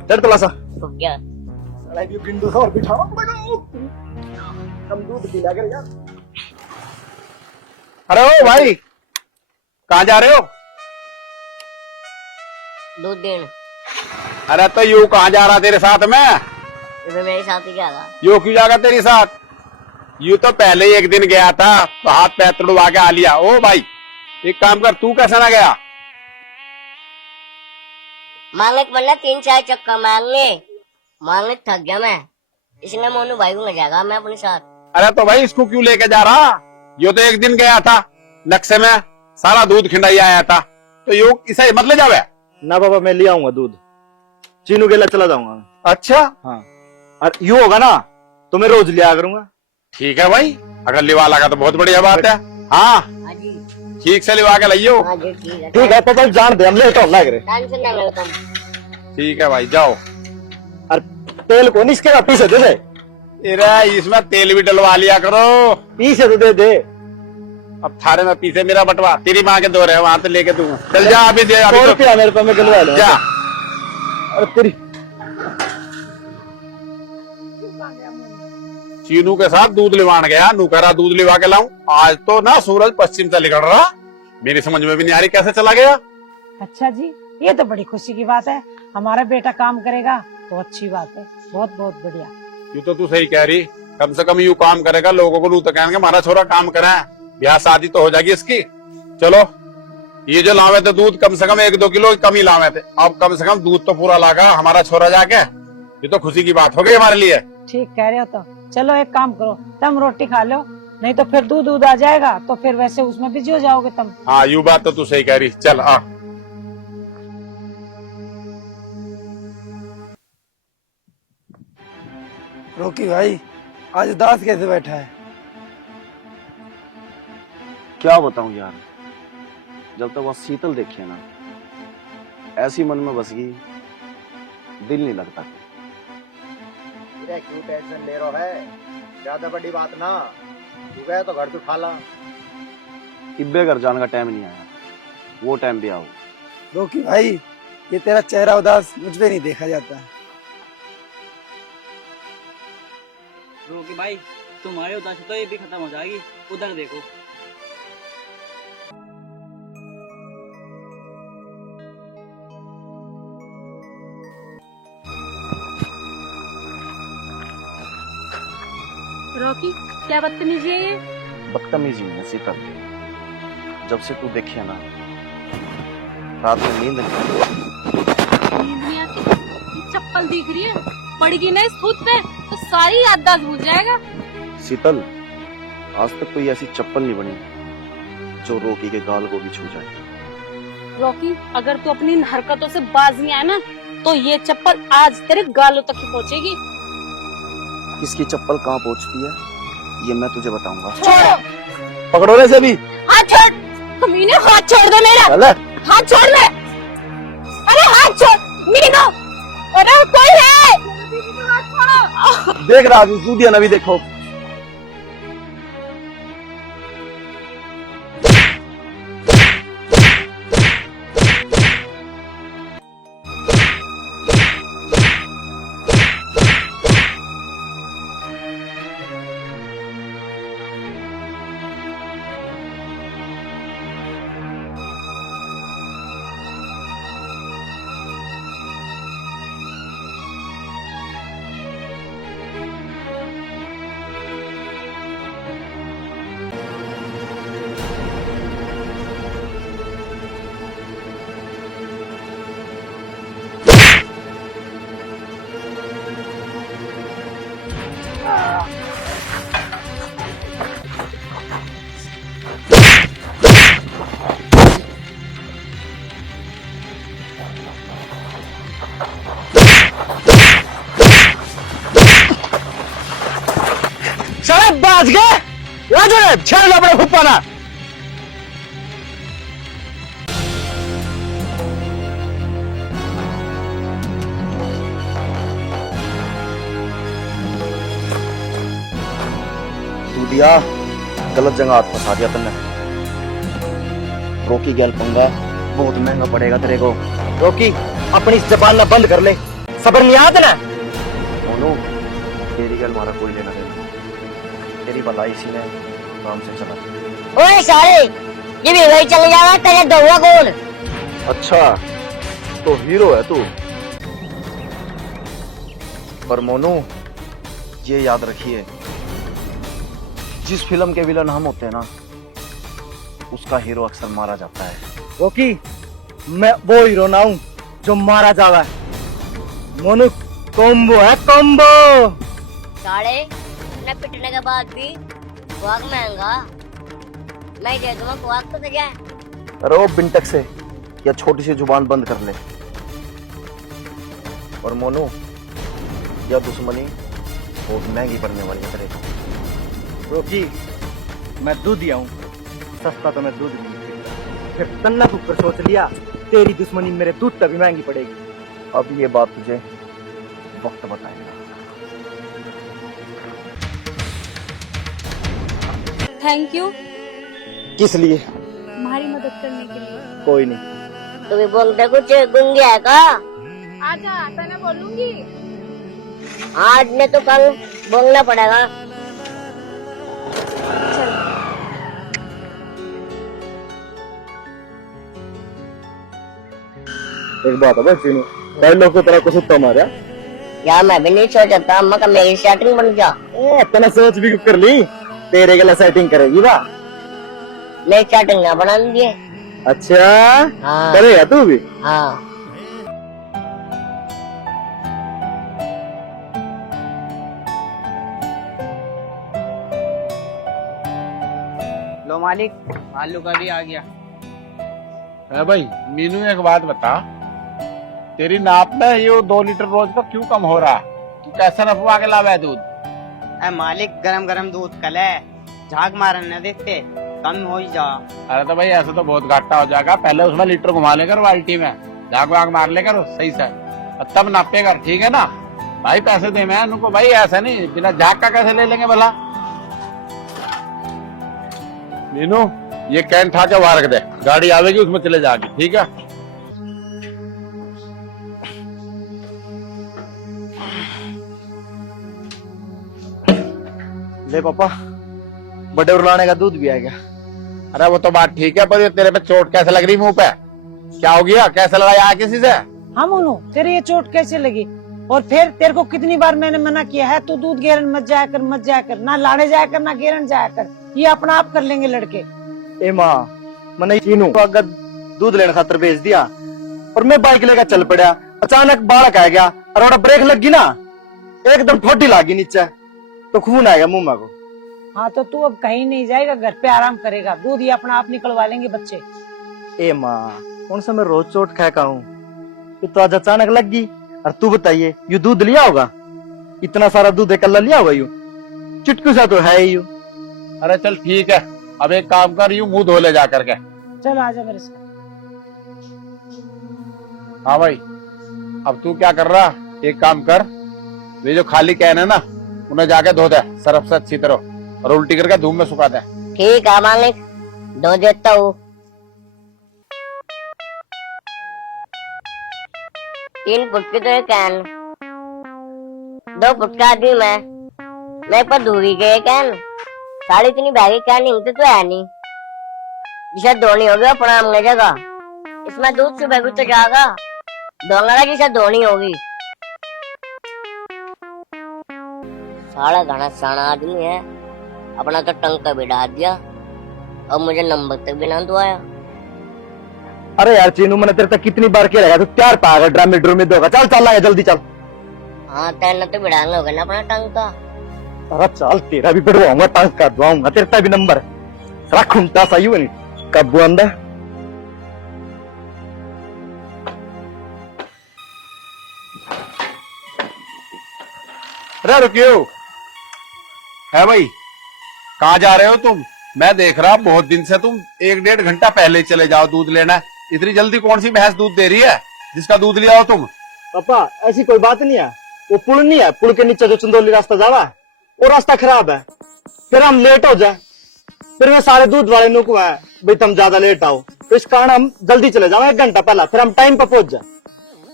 चढ़ थोड़ा सा। फूक गया। साला ये बिंदु सा और बिठाना पड़ेगा, हम दूध पिला कर यार। अरे ओ भाई, कहाँ जा रहे हो? दूध देने। अरे तो यू कहाँ जा रहा तेरे साथ में? ये मेरे साथ ही क्या था? यू क्यों जाएगा तेरे साथ? यू तो पहले ही एक दिन गया था तो हाथ पैर तुड़वा के आ लिया। ओ भाई एक काम कर, तू कैसे ना गया? मांगे मतलब 3-4 चक्कर मांगने थक गया मैं, इसलिए मोनू भाई को ले जाएगा मैं अपने साथ। अरे तो भाई इसको क्यों लेके जा रहा? यो तो एक दिन गया था, नक्शे में सारा दूध खिंडाई आया था, तो यो इसे मत ले जावे। ना बाबा, मैं ले आऊंगा दूध, चीनू के लिए चला जाऊंगा। अच्छा हाँ, और यू होगा ना तो मैं रोज लिया करूंगा। ठीक है भाई, अगर लिवा लगा तो बहुत बढ़िया बात है। हाँ हाँ जी, ठीक से लिवा के लाइयो। हाँ जी, ठीक है। ठीक है तो तुम जान दे, हम लेट होने लग रहे। टेंशन ना लो तुम। ठीक है भाई, जाओ। और तेल को निष्के पीछे दे दे। अरे इसमें तेल भी डलवा लिया करो। पीछे तो दे दे। अब थारे में पीछे मेरा बटवा, तेरी माँ के दो रहे वहां से लेके दूंगा। चल जा अभी दे, अभी 100 तो रुपया मेरे पास, मैं गलवा लूंगा। जा। अरे तेरी चीनू के साथ दूध लिवान गया, नूकरा दूध लिवा के लाऊं। आज तो ना सूरज पश्चिम से निकल रहा, मेरी समझ में भी नहीं आ रही कैसे चला गया। अच्छा जी, ये तो बड़ी खुशी की बात है। हमारा बेटा काम करेगा तो अच्छी बात है, बहुत बहुत बढ़िया। यू तो तू सही कह रही, कम से कम यू काम करेगा, लोगों को नू तो कहेंगे हमारा छोरा काम करे, ब्याह शादी तो हो जाएगी इसकी। चलो, ये जो लावे थे दूध कम से कम 1-2 किलो कम ही लावे थे, अब कम से कम दूध तो पूरा लागा हमारा छोरा जाके। ये तो खुशी की बात हो गई हमारे लिए। ठीक कह रहे हो। तो चलो एक काम करो, तुम रोटी खा लो, नहीं तो फिर दूध आ जाएगा तो फिर वैसे उसमें बिजी हो जाओगे तुम। हाँ, यू बात तो तू सही कह रही। चल आ। रोकी भाई, आज दास कैसे बैठा है? क्या बताऊं यार, जब तक वो शीतल देखी है ना, ऐसी मन में बस गई, दिल नहीं लगता। क्यों टेंशन ले रहा है, ज्यादा बड़ी बात ना, तू गया तो घर तो उठा ला। इब्बे घर जाने का टाइम नहीं आया, वो टाइम भी आओ। रोकी भाई, ये तेरा चेहरा उदास मुझ पे नहीं देखा जाता। रोकी भाई, तुम्हारे उदास तो ये भी खत्म हो जाएगी, उधर देखो। रॉकी, क्या बदतमीजी है ये? बदतमीजी नहीं है शीतल, जब से तू देखी है ना, रात में नींद नहीं आती। नींद नहीं आती? ये चप्पल दिख रही है, पड़ेगी ना इस खुद पे तो सारी याददाश्त भूल जाएगा। शीतल, आज तक कोई ऐसी चप्पल नहीं बनी जो रोकी के गाल को भी छू जाए। रॉकी, अगर तू अपनी इन हरकतों से बाज नहीं आया ना, तो ये चप्पल आज तेरे गालों तक ही पहुंचेगी। किसकी चप्पल कहाँ पहुंचती है ये मैं तुझे बताऊंगा। छोड़ो, पकड़ो रे से भी। हाथ छोड़, कमीने, हाथ छोड़ दो मेरा। चल हाथ छोड़ ले। अरे हाथ छोड़ मीनू, अरे कोई है। हाथ छोड़ो। देख रहा अभी दूधिया नबी देखो। बाज गए छेड़ अपने फुप्पा ना। दूधिया गलत जगह हाथ फंसा दिया तुमने। रोकी गैल पंगा बहुत महंगा पड़ेगा तेरे को। रोकी अपनी जबान ना बंद कर ले, सबर नहीं आता ना। मोनू तेरी गैल हमारा कोई लेना देना, तेरी भलाई इसी ने काम से चला। ओए साले, ये भी वही चले जावा, तेरे दौआ कौन? अच्छा तो हीरो है तू। पर मोनू ये याद रखिए, जिस फिल्म के विलन हम होते हैं ना, उसका हीरो अक्सर मारा जाता है। रोकी मैं वो हीरो ना हूं जो मारा जावा है। मोनू कॉम्बो है, कॉम्बो। साले, न पिटने के बाद भी वाक महंगा, मैं दे दूंगा, वाक तो दे जाए। अरे वो बिंटक से या छोटी सी जुबान बंद कर ले। और मोनू, यह दुश्मनी बहुत महंगी पड़ने वाली है तेरे को। रोकी, मैं दूध दिया हूँ, सस्ता तो मैं दूध नहीं पीता। फिर तन्ना ऊपर सोच लिया तेरी दुश्मनी मेरे दूध तक भी महंगी पड़ेगी। अब ये बात तुझे वक्त बताएगा। थैंक यू किस लिए? हमारी मदद करने के लिए। कोई नहीं। तुम्हें बोलते कुछ गुंगी है का? आजा, मैं बोलूंगी। आज ने तो कल बोलना पड़ेगा। एक बात है चीनू, कई लोग को तरह को सुत्ता मारा। यार मैं भी नहीं सोचा था, मैं मेरी सेटिंग बन जा। इतना सोच भी कर ली, तेरे के लिए सेटिंग करेगी वाह। नहीं सेटिंग ना बना दिए। अच्छा हाँ। करेगा तू भी? हाँ। लो मालिक, आलू का भी आ गया। है भाई मीनू, एक बात बता, तेरी नाप में ये 2 लीटर रोज का क्यों कम हो रहा? तू कैसा नफवा के लावा है दूध? अरे मालिक, गरम गरम दूध कल है, झाग मारन न देखते, कम हो ही जा। अरे तो भाई ऐसा तो बहुत घाटा हो जाएगा, पहले उसमें लीटर घुमा लेकर बाल्टी में, झाग वाग मार लेकर सही से, और तब नापेगा, ठीक है ना भाई? पैसे दे मैं उनको भाई, ऐसा नहीं बिना झाग का कैसे ले लेंगे भला? मीनू, ये कैन था के वहां रख दे, गाड़ी आवेगी उसमें चले जाएगी, ठीक है? ले पापा, बड़े उड़ाने का दूध भी आ गया। अरे वो तो बात ठीक है, पर ये तेरे पे चोट कैसे लग रही मुंह पे? क्या हो गया? कैसे लड़ाया किसी से? हाँ मोनू, तेरे ये चोट कैसे लगी? और फिर तेरे को कितनी बार मैंने मना किया है, तू दूध गेरन मत जाया कर, मत जाया कर, ना लाने जाया कर, ना गेरन जाया कर, ये अपना आप कर लेंगे लड़के। ए माँ, मैंने चीनू को अगर दूध लेने खातर भेज दिया और मैं बाइक लेकर चल पड़ा, अचानक बालक आ गया और ब्रेक लग गई ना, एकदम ठोडी लागी नीचे, तो खून आएगा मुंह में को। हाँ तो तू अब कहीं नहीं जाएगा, घर पे आराम करेगा, दूध ये अपना आप निकलवा लेंगे बच्चे। ए माँ, कौन सा मैं रोज चोट खा का हूँ, ये तो आज अचानक लग गई। और तू बताइए, यू दूध लिया होगा? इतना सारा दूध एक लिया होगा यू? चुटकू सा तो है ही यू। अरे चल ठीक है, अब एक काम कर, यूं मुंह धो ले जा करके। चल आजा मेरे साथ। हाँ भाई, अब तू क्या कर रहा, एक काम कर, ये जो खाली कैन है ना, उन्हें जाके धो दे सरफ से अच्छी तरह, और उल्टी करके धूप में सुखा दे। ठीक है मालिक, दो देता हूँ। 3 फुट की तो ये कैन, 2 फुट का आदमी मैं पर धोवी गए कैन, साड़ी इतनी बैगी कैन नहीं तो है नहीं, जिसे धोनी होगी अपना हमने जगह, इसमें दूध सुबह भी तो जाएगा, धोंगा जिसे धोनी होगी। साड़ा घना साना आदमी है, अपना तो टंका भी डाल दिया, अब मुझे नंबर तक भी ना दुआया। अरे यार चीनू, मैंने तेरे तक कितनी बार किया, तू त्यार पाएगा ड्रामे ड्रूमे दोगा। चल चल आएगा, जल्दी चल। हाँ तेना तो बिड़ाना होगा ना अपना टंका। अरे चल, तेरा भी बढ़वाऊंगा, टांग का दुआऊंगा, तेरा भी नंबर रख खुंटा सही हो नहीं कब बुआंदा। अरे रुकियो, है भाई, कहाँ जा रहे हो तुम? मैं देख रहा बहुत दिन से तुम 1-1.5 घंटा पहले चले जाओ दूध लेना, इतनी जल्दी कौन सी भैंस दूध दे रही है जिसका दूध लिया हो तुम? पापा ऐसी कोई बात नहीं है, वो पुल नहीं है, पुल के नीचे जो चंदौली रास्ता जावा है, वो रास्ता खराब है, फिर हम लेट हो जाए, फिर मैं सारे दूध वाले नुक है भाई तुम ज्यादा लेट आओ, तो इस कारण हम जल्दी चले जाओ 1 घंटा पहला, फिर हम टाइम पर पहुंच जाए।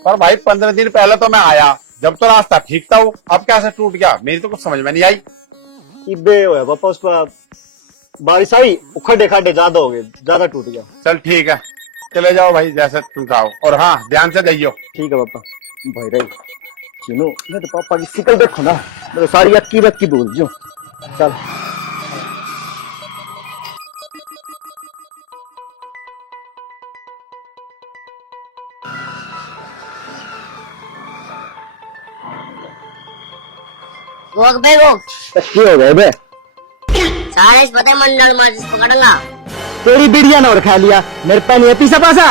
पर भाई 15 दिन पहले तो मैं आया, जब तो रास्ता ठीक था, अब कैसे टूट गया? मेरी तो कुछ समझ में नहीं आई। बे हो पापा, उस पर बारिश आई, खड्डे खाड्डे ज्यादा हो गए, ज्यादा टूट गया। चल ठीक है, चले जाओ भाई, जैसे तुम चाहो, और हाँ ध्यान से जाइयो। ठीक है पापा। भाई रही चीनू, मैं तो पापा की शिकल देखो ना, मैं तो सारी अक्की बक्की भूल जो। चल गोग बे गोग, क्या हो गए बे? सारे इस पते मंडल में जिस पकड़ूंगा। तेरी बिड़िया ने और खा लिया, मेरे पे नहीं है पीछा पासा।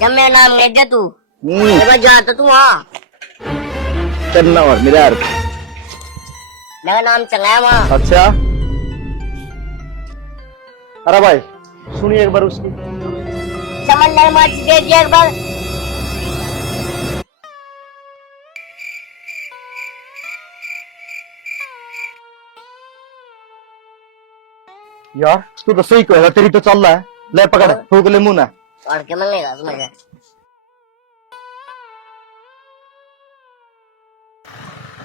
जब मेरा नाम ले दे तू मैं जाता तू वहाँ चलना और मेरे यार। मेरा नाम चला है वहाँ। अच्छा अरे भाई सुनिए एक बार उसकी। समझ मार्च दे दिया एक बार। यार तू तो सही कहेगा, तेरी तो चल रहा है। ले पकड़ फूक ले मुंह ना। और क्या मिलेगा समझ।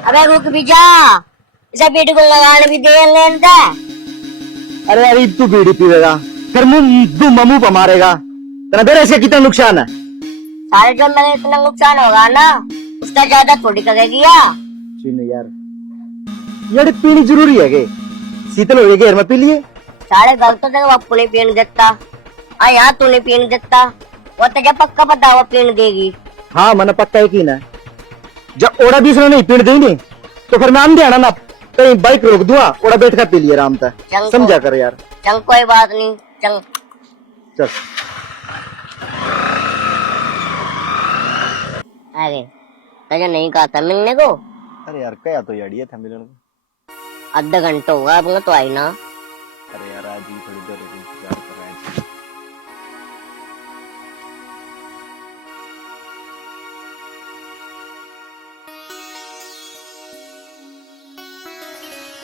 अबे रुक भी जा, इसे बेटी को लगाने भी दे लेता। अरे यार तू बीड़ी पीएगा फिर मुंह पर मारेगा, तेरा देर ऐसे कितना नुकसान है। सारे जो मेरे इतना नुकसान होगा ना उसका ज्यादा थोड़ी करेगी यार यार पीनी जरूरी है के शीतल हो गई, घर में पी लिए। सारे घर तो तेरे बापू ने पीने देता, यहाँ तू नहीं पीने देता, वो तुझे पक्का पता वो पीने देगी। हाँ मैंने पक्का यकीन है, जब ओड़ा बीस नहीं पीने देंगे तो फिर मैं आंधे आना ना कहीं बाइक रोक दूंगा, ओड़ा बैठ कर पी लिए आराम तक। समझा कर यार। चल कोई बात नहीं, चल चल। अरे तुझे नहीं कहा था मिलने को? अरे यार क्या तो यार था मिलने को, आधा घंटा हुआ अब तो आई ना। अरे यार आज ही थोड़ी देर इंतजार कर रहा है।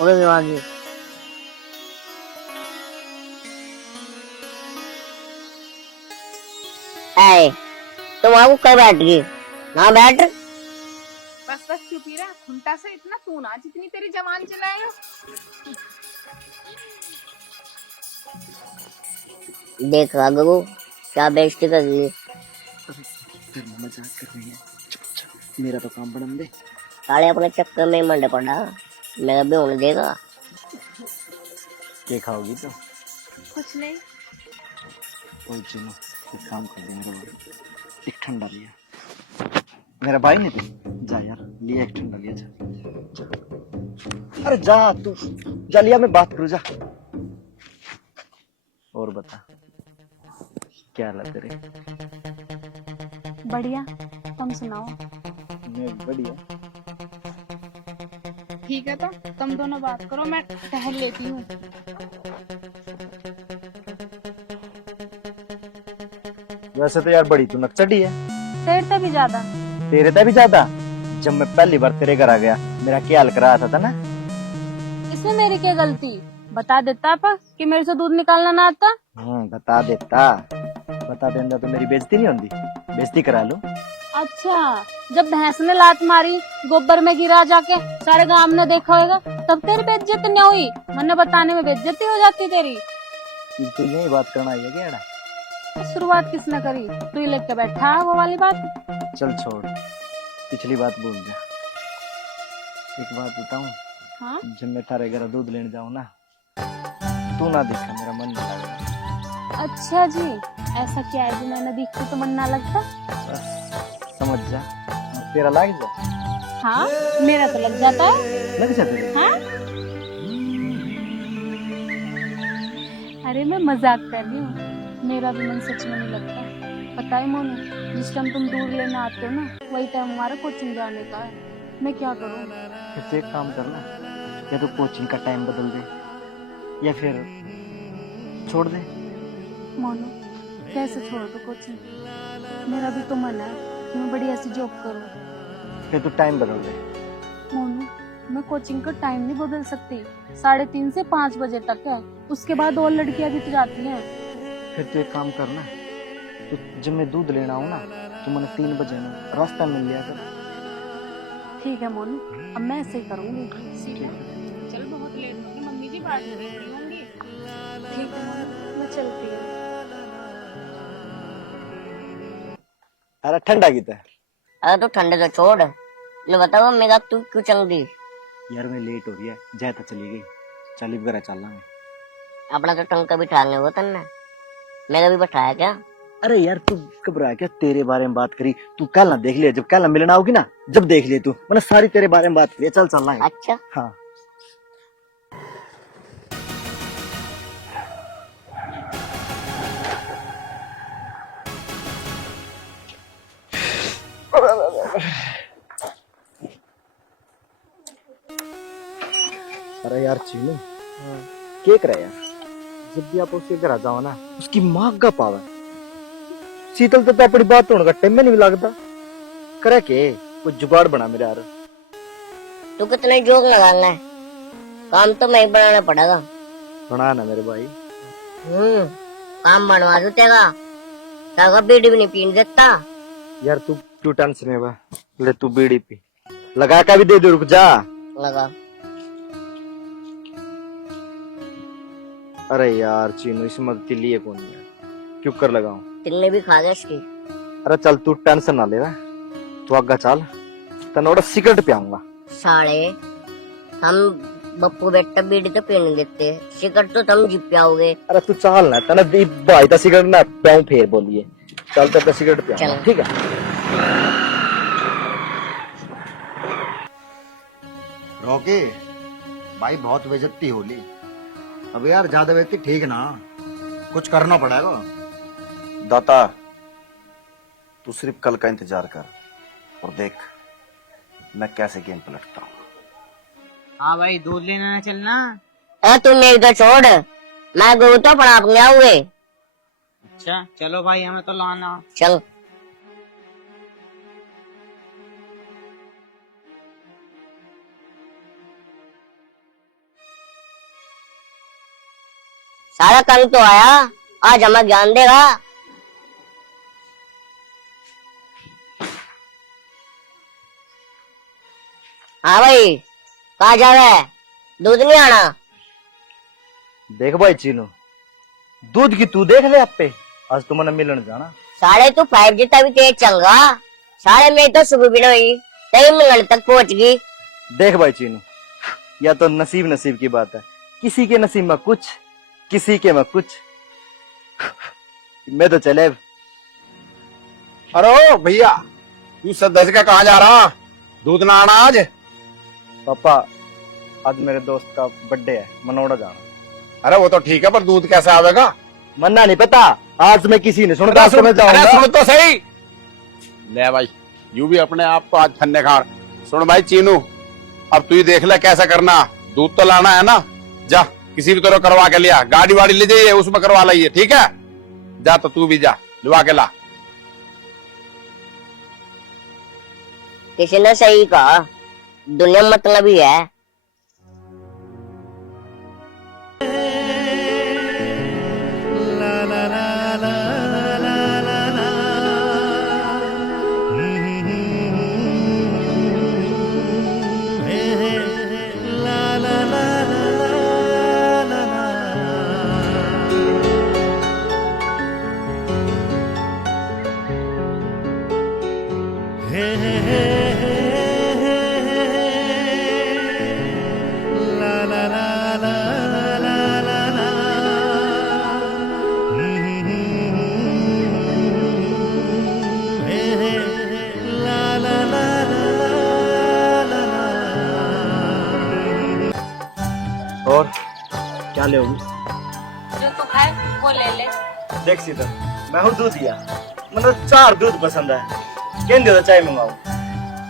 ओए आगे ऐ तुम वहां कब बैठ गई ना बैठ। बस बस चुप ही रहा, खुंटा से इतना तू ना जितनी तेरी जवान चलाए हो। देख गगू क्या बेइज्जती कर रही है। मजाक कर रही है, चुप मेरा तो काम बनन दे। साले अपने चक्कर में मंडे पड़ा, मेरा भी होने देगा। क्या खाओगी तो? कुछ नहीं। कोई चलो एक काम कर दे, मेरा एक ठंडा लिया मेरा भाई ने तो जा यार लिया, एक ठंडा लिया जा। अरे जा तू जा लिया, मैं बात करूँ जा। और बता क्या हाल है तेरे? बढ़िया, तुम सुनाओ। मैं बढ़िया। ठीक है तो तुम दोनों बात करो, मैं टहल लेती हूँ। वैसे तो यार बड़ी तू नक्चड़ी है, तेरे से भी ज्यादा। तेरे से भी ज्यादा। जब मैं पहली बार तेरे घर आ गया मेरा क्या हाल करा था ना। इसमें मेरी क्या गलती? बता देता पर कि मेरे से दूध निकालना ना आता। बता देता तो मेरी बेइज्जती नहीं होती, बेइज्जती करा लो। अच्छा, जब भैंस ने लात मारी गोबर में गिरा जाके सारे गांव ने देखा होगा, तब तेरी बेइज्जती नहीं हुई? मैंने बताने में बेइज्जती हो जाती तेरी। तू यही बात करना है क्या? तो शुरुआत किसने करी? तू ही लेके बैठा वो वाली बात। चल छोड़, पिछली बात भूल जा। एक बात बताऊं? हाँ? जब मैं तारे घर दूध लेने जाऊं ना, तू ना देखा मेरा मन नहीं लगेगा। अच्छा जी, ऐसा क्या है जो मैंने देखी तो मन ना लगता? बस समझ जा, तेरा लग जा। हाँ मेरा तो लग जाता है। लग जा तेरा? हाँ? अरे मैं मजाक कर रही हूँ, मेरा भी मन सच में नहीं लगता। पता है मोनू, जिस टाइम तुम दूध लेने आते हो ना वही टाइम हमारा कोचिंग जाने का है। मैं क्या करूँ? फिर तो एक काम करना, या तो कोचिंग का टाइम बदल दे या फिर छोड़ दे। मोनू कैसे छोड़ दो कोचिंग? मेरा भी तो मन है कि मैं बढ़िया सी जॉब करूँ। फिर तू टाइम बदल दे। मोनू मैं कोचिंग का टाइम नहीं बदल सकती, 3:30 से 5 बजे तक है, उसके बाद और लड़कियां भी तो जाती हैं। फिर तो एक काम करना, तो जब मैं दूध लेना हूँ ना तो मैंने 3 बजे ना रास्ता मिल लिया कर। ठीक है मोनू, अब मैं ऐसे ही करूँगी। चल बहुत लेट हो गई, मम्मी जी बात कर रही होंगी। ठीक है मोनू, मैं चलती हूँ। अरे ठंडा गीता है। अरे तो ठंडे तो छोड़, मैं बताओ मेरा तू क्यों चल दी? यार मैं लेट हो गया, जाता चली गई। चल वगैरह चलना है। अपना तो टंका बिठाने हो तन्ने, मेरा भी बैठाया क्या? अरे यार तू घबरा क्या, तेरे बारे में बात करी तू कल ना देख लिया, जब कल ना मिलना होगी ना जब देख लिया तू, मैंने सारी तेरे बारे में बात करी। चल चलना है। अच्छा हाँ यार चीनू क्या करे यार, जब भी आप उसके घर जाओ ना उसकी माँ का पावा शीतल तो अपनी बात होने का टाइम में नहीं लगता। करे के कुछ जुगाड़ बना मेरे यार। तू कितने जोक लगाना है, काम तो मैं ही बनाना पड़ेगा। बना ना मेरे भाई। काम बनवा दो तेरा, तागा बीड़ी भी नहीं पीने देता। यार तू टेंशन में बा, ले तू बीड़ी पी, लगा का भी दे दे, रुक जा। लगा। अरे यार चीनू इस मदद के लिए कौन है, क्यों कर लगाऊं? तिन्ने भी खा गए इसकी। अरे चल तू टेंशन ना ले रहा, तू आगे चल, तनोड़ा सिगरेट पियाऊंगा। साले हम बप्पू बेटा बीड़ी तो पीने देते, सिगरेट तो तुम जी पियाओगे। अरे तू चल ना, तना दी भाई ता सिगरेट ना पियाऊं फिर बोलिए, चल तो सिगरेट पियाऊंगा, ठीक है? रोके भाई, बहुत बेइज्जती होली। अब यार ज्यादा व्यक्ति ठीक ना, कुछ करना पड़ेगा। दाता तू सिर्फ कल का इंतजार कर और देख मैं कैसे गेम पलटता हूँ। हाँ भाई, दूध लेने ना चलना। तुम मेरी तो छोड़, मैं गऊ तो पड़ा आप गया हुए। अच्छा चलो भाई, हमें तो लाना। चल। सारा कल तो आया, आज हमें ज्ञान देगा। हाँ भाई, कहाँ जा रहा है? दूध नहीं आना? देख भाई चीनू, दूध की तू देख ले आप पे, आज तुम मैंने मिलन जाना। साढ़े तू 5G तभी तेज चल रहा, साढ़े में तो सुबह भी नहीं, तभी मिलन तक पहुंच गई। देख भाई चीनू, या तो नसीब की बात है, किसी के नसीब में कुछ, किसी के में कुछ। मैं तो चले। अरे ओ भैया, तू सदस्य का कहाँ जा रहा? दूध ना आना आज? पापा आज मेरे दोस्त का बर्थडे है, मनोड़ा जाना। अरे वो तो ठीक है, पर दूध कैसे आवेगा? मन्ना नहीं पता, आज मैं किसी ने सुनता तो मैं अरे जाऊंगा। सुन तो सही। ले भाई, यू भी अपने आप को आज फन्ने खार। सुन भाई चीनू, अब तू ही देख ले कैसा करना, दूध तो लाना है ना, जा किसी भी तरह करवा के लिया, गाड़ी वाड़ी ले जाइए उसमें करवा लाइए, ठीक है? जा तो तू भी जा, लिवा के ला। किसी ने सही कहा, दुनिया मतलब ही है। और क्या लोगी? जो तू खाए वो ले ले। देख सीता, मैं हूँ दूध दिया, मतलब 4 दूध पसंद है, केन दे दो चाय मंगाओ।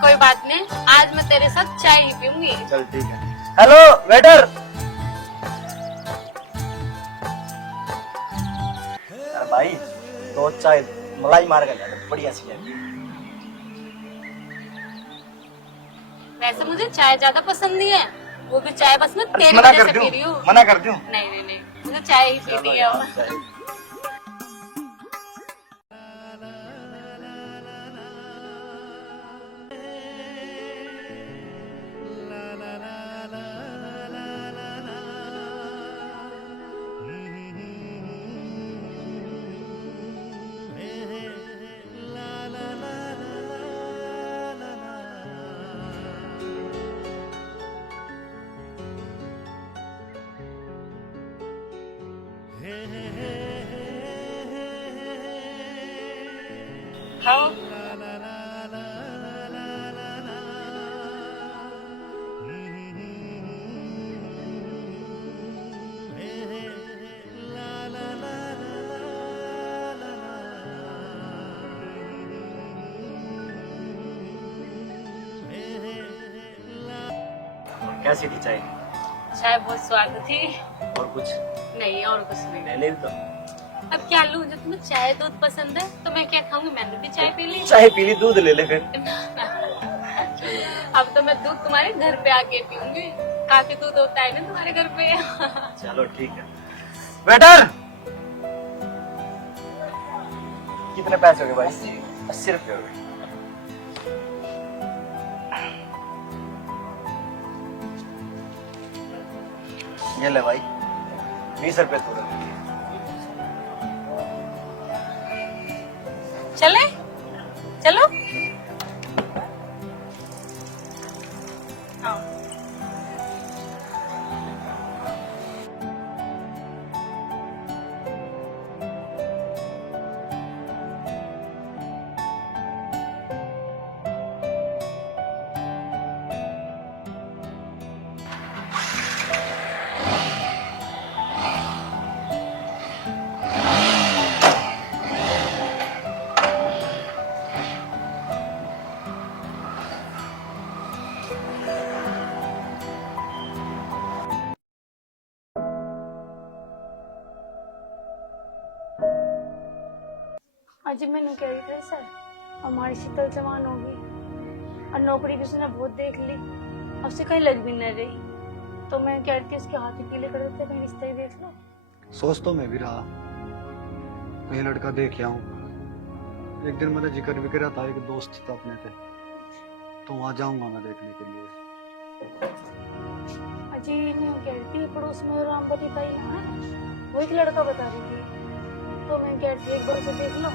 कोई बात नहीं, आज मैं तेरे साथ चाय ही पीऊंगी। चल ठीक है। Hello waiter. भाई तो चाय मलाई मार कर बढ़िया सी है। वैसे मुझे चाय ज्यादा पसंद नहीं है, वो भी चाय बस मैं तेरी मना वजह कर से दूं, पी रही हूँ। मना कर दूं। नहीं नहीं नहीं, मुझे चाय ही पीनी है अब। हाँ कैसी थी चाय? चाय बहुत स्वाद थी। और कुछ नहीं और कुछ नहीं। ले ले तो। अब क्या लूं, जब तुम्हें चाय दूध पसंद है तो मैं क्या खाऊंगी, मैंने भी चाय पी ली। चाय पी ली, दूध ले ले फिर। अब तो मैं दूध तुम्हारे घर पे आके पीऊंगी, काफी दूध होता है ना तुम्हारे घर पे। चलो ठीक है। वेटर, कितने पैसे हो गए भाई? 80 रुपये हो गए। ये ले भाई, 20 रुपये तू रख। चले चलो। आओ। अजी मैंने कह रही था सर, हमारी शीतल जवान होगी और नौकरी भी उसने बहुत देख ली, अब से कहीं लग भी नहीं रही, तो मैं कह रही थी उसके हाथ ही पीले कर देते, कहीं रिश्ता ही देख लो। सोच तो मैं भी रहा, कहीं लड़का देख आऊं। एक दिन मेरा जिक्र भी करा था, एक दोस्त था अपने से, तो वहां जाऊंगा मैं देखने के लिए। अजी मैं कह रही थी पड़ोस में रामवती ताई ना है, वो एक लड़का बता रही थी, तो मैं कह रही थी एक बार से देख लो,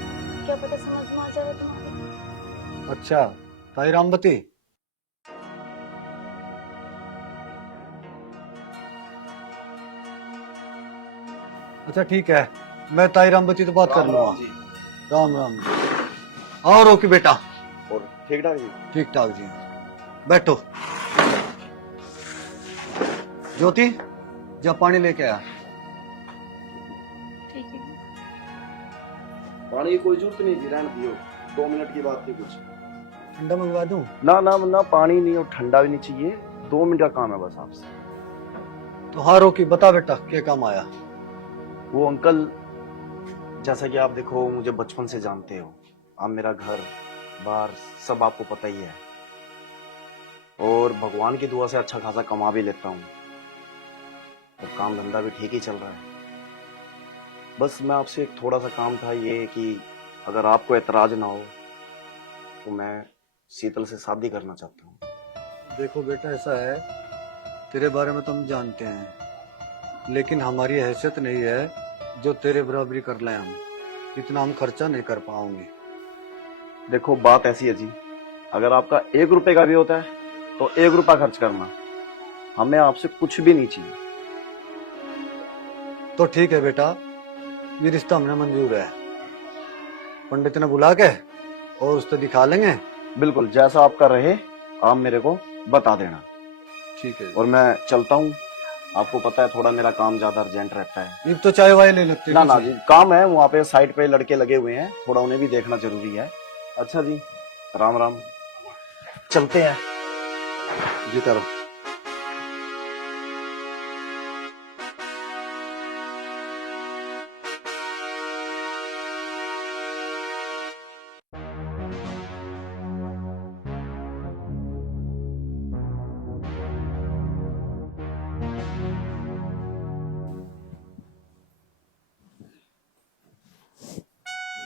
क्या पता समझ में आ जाएगा तुम्हारे। अच्छा, ताई रामवती। अच्छा ठीक है, मैं ताई रामवती तो बात कर लूंगा। राम राम जी। आओ रोकी बेटा। और ठीक ठाक जी? ठीक ठाक जी, बैठो। ज्योति, जा पानी लेके आ। ठीक है। पानी की कोई जरूरत नहीं जी, रहने दियो, 2 मिनट की बात थी। कुछ ठंडा मंगवा दूं? ना ना ना, पानी नहीं और ठंडा भी नहीं चाहिए, 2 मिनट का काम है बस आपसे। तो हाँ रोकी, बता बेटा क्या काम आया। वो अंकल, जैसा कि आप देखो मुझे बचपन से जानते हो, आप मेरा घर बार सब आपको पता ही है, और भगवान की दुआ से अच्छा खासा कमा भी लेता हूँ, और काम धंधा भी ठीक ही चल रहा है। बस मैं आपसे एक थोड़ा सा काम था ये कि अगर आपको एतराज ना हो तो मैं शीतल से शादी करना चाहता हूँ। देखो बेटा, ऐसा है, तेरे बारे में तो हम जानते हैं, लेकिन हमारी हैसियत नहीं है जो तेरे बराबरी कर लें हम, इतना हम खर्चा नहीं कर पाओगे। देखो बात ऐसी है जी, अगर आपका 1 रुपए का भी होता है तो 1 रुपया खर्च करना, हमें आपसे कुछ भी नहीं चाहिए। तो ठीक है बेटा, ये रिश्ता हमने मंजूर है, पंडित ने बुला के और उससे दिखा लेंगे। बिल्कुल, जैसा आपका रहे आप मेरे को बता देना। ठीक है। और मैं चलता हूँ, आपको पता है थोड़ा मेरा काम ज्यादा अर्जेंट रहता है। ये तो चाय वाय ले लेते ना ना जी, काम है वहाँ पे, साइड पे लड़के लगे हुए हैं, थोड़ा उन्हें भी देखना जरूरी है। अच्छा जी, राम राम, चलते हैं। जी करो।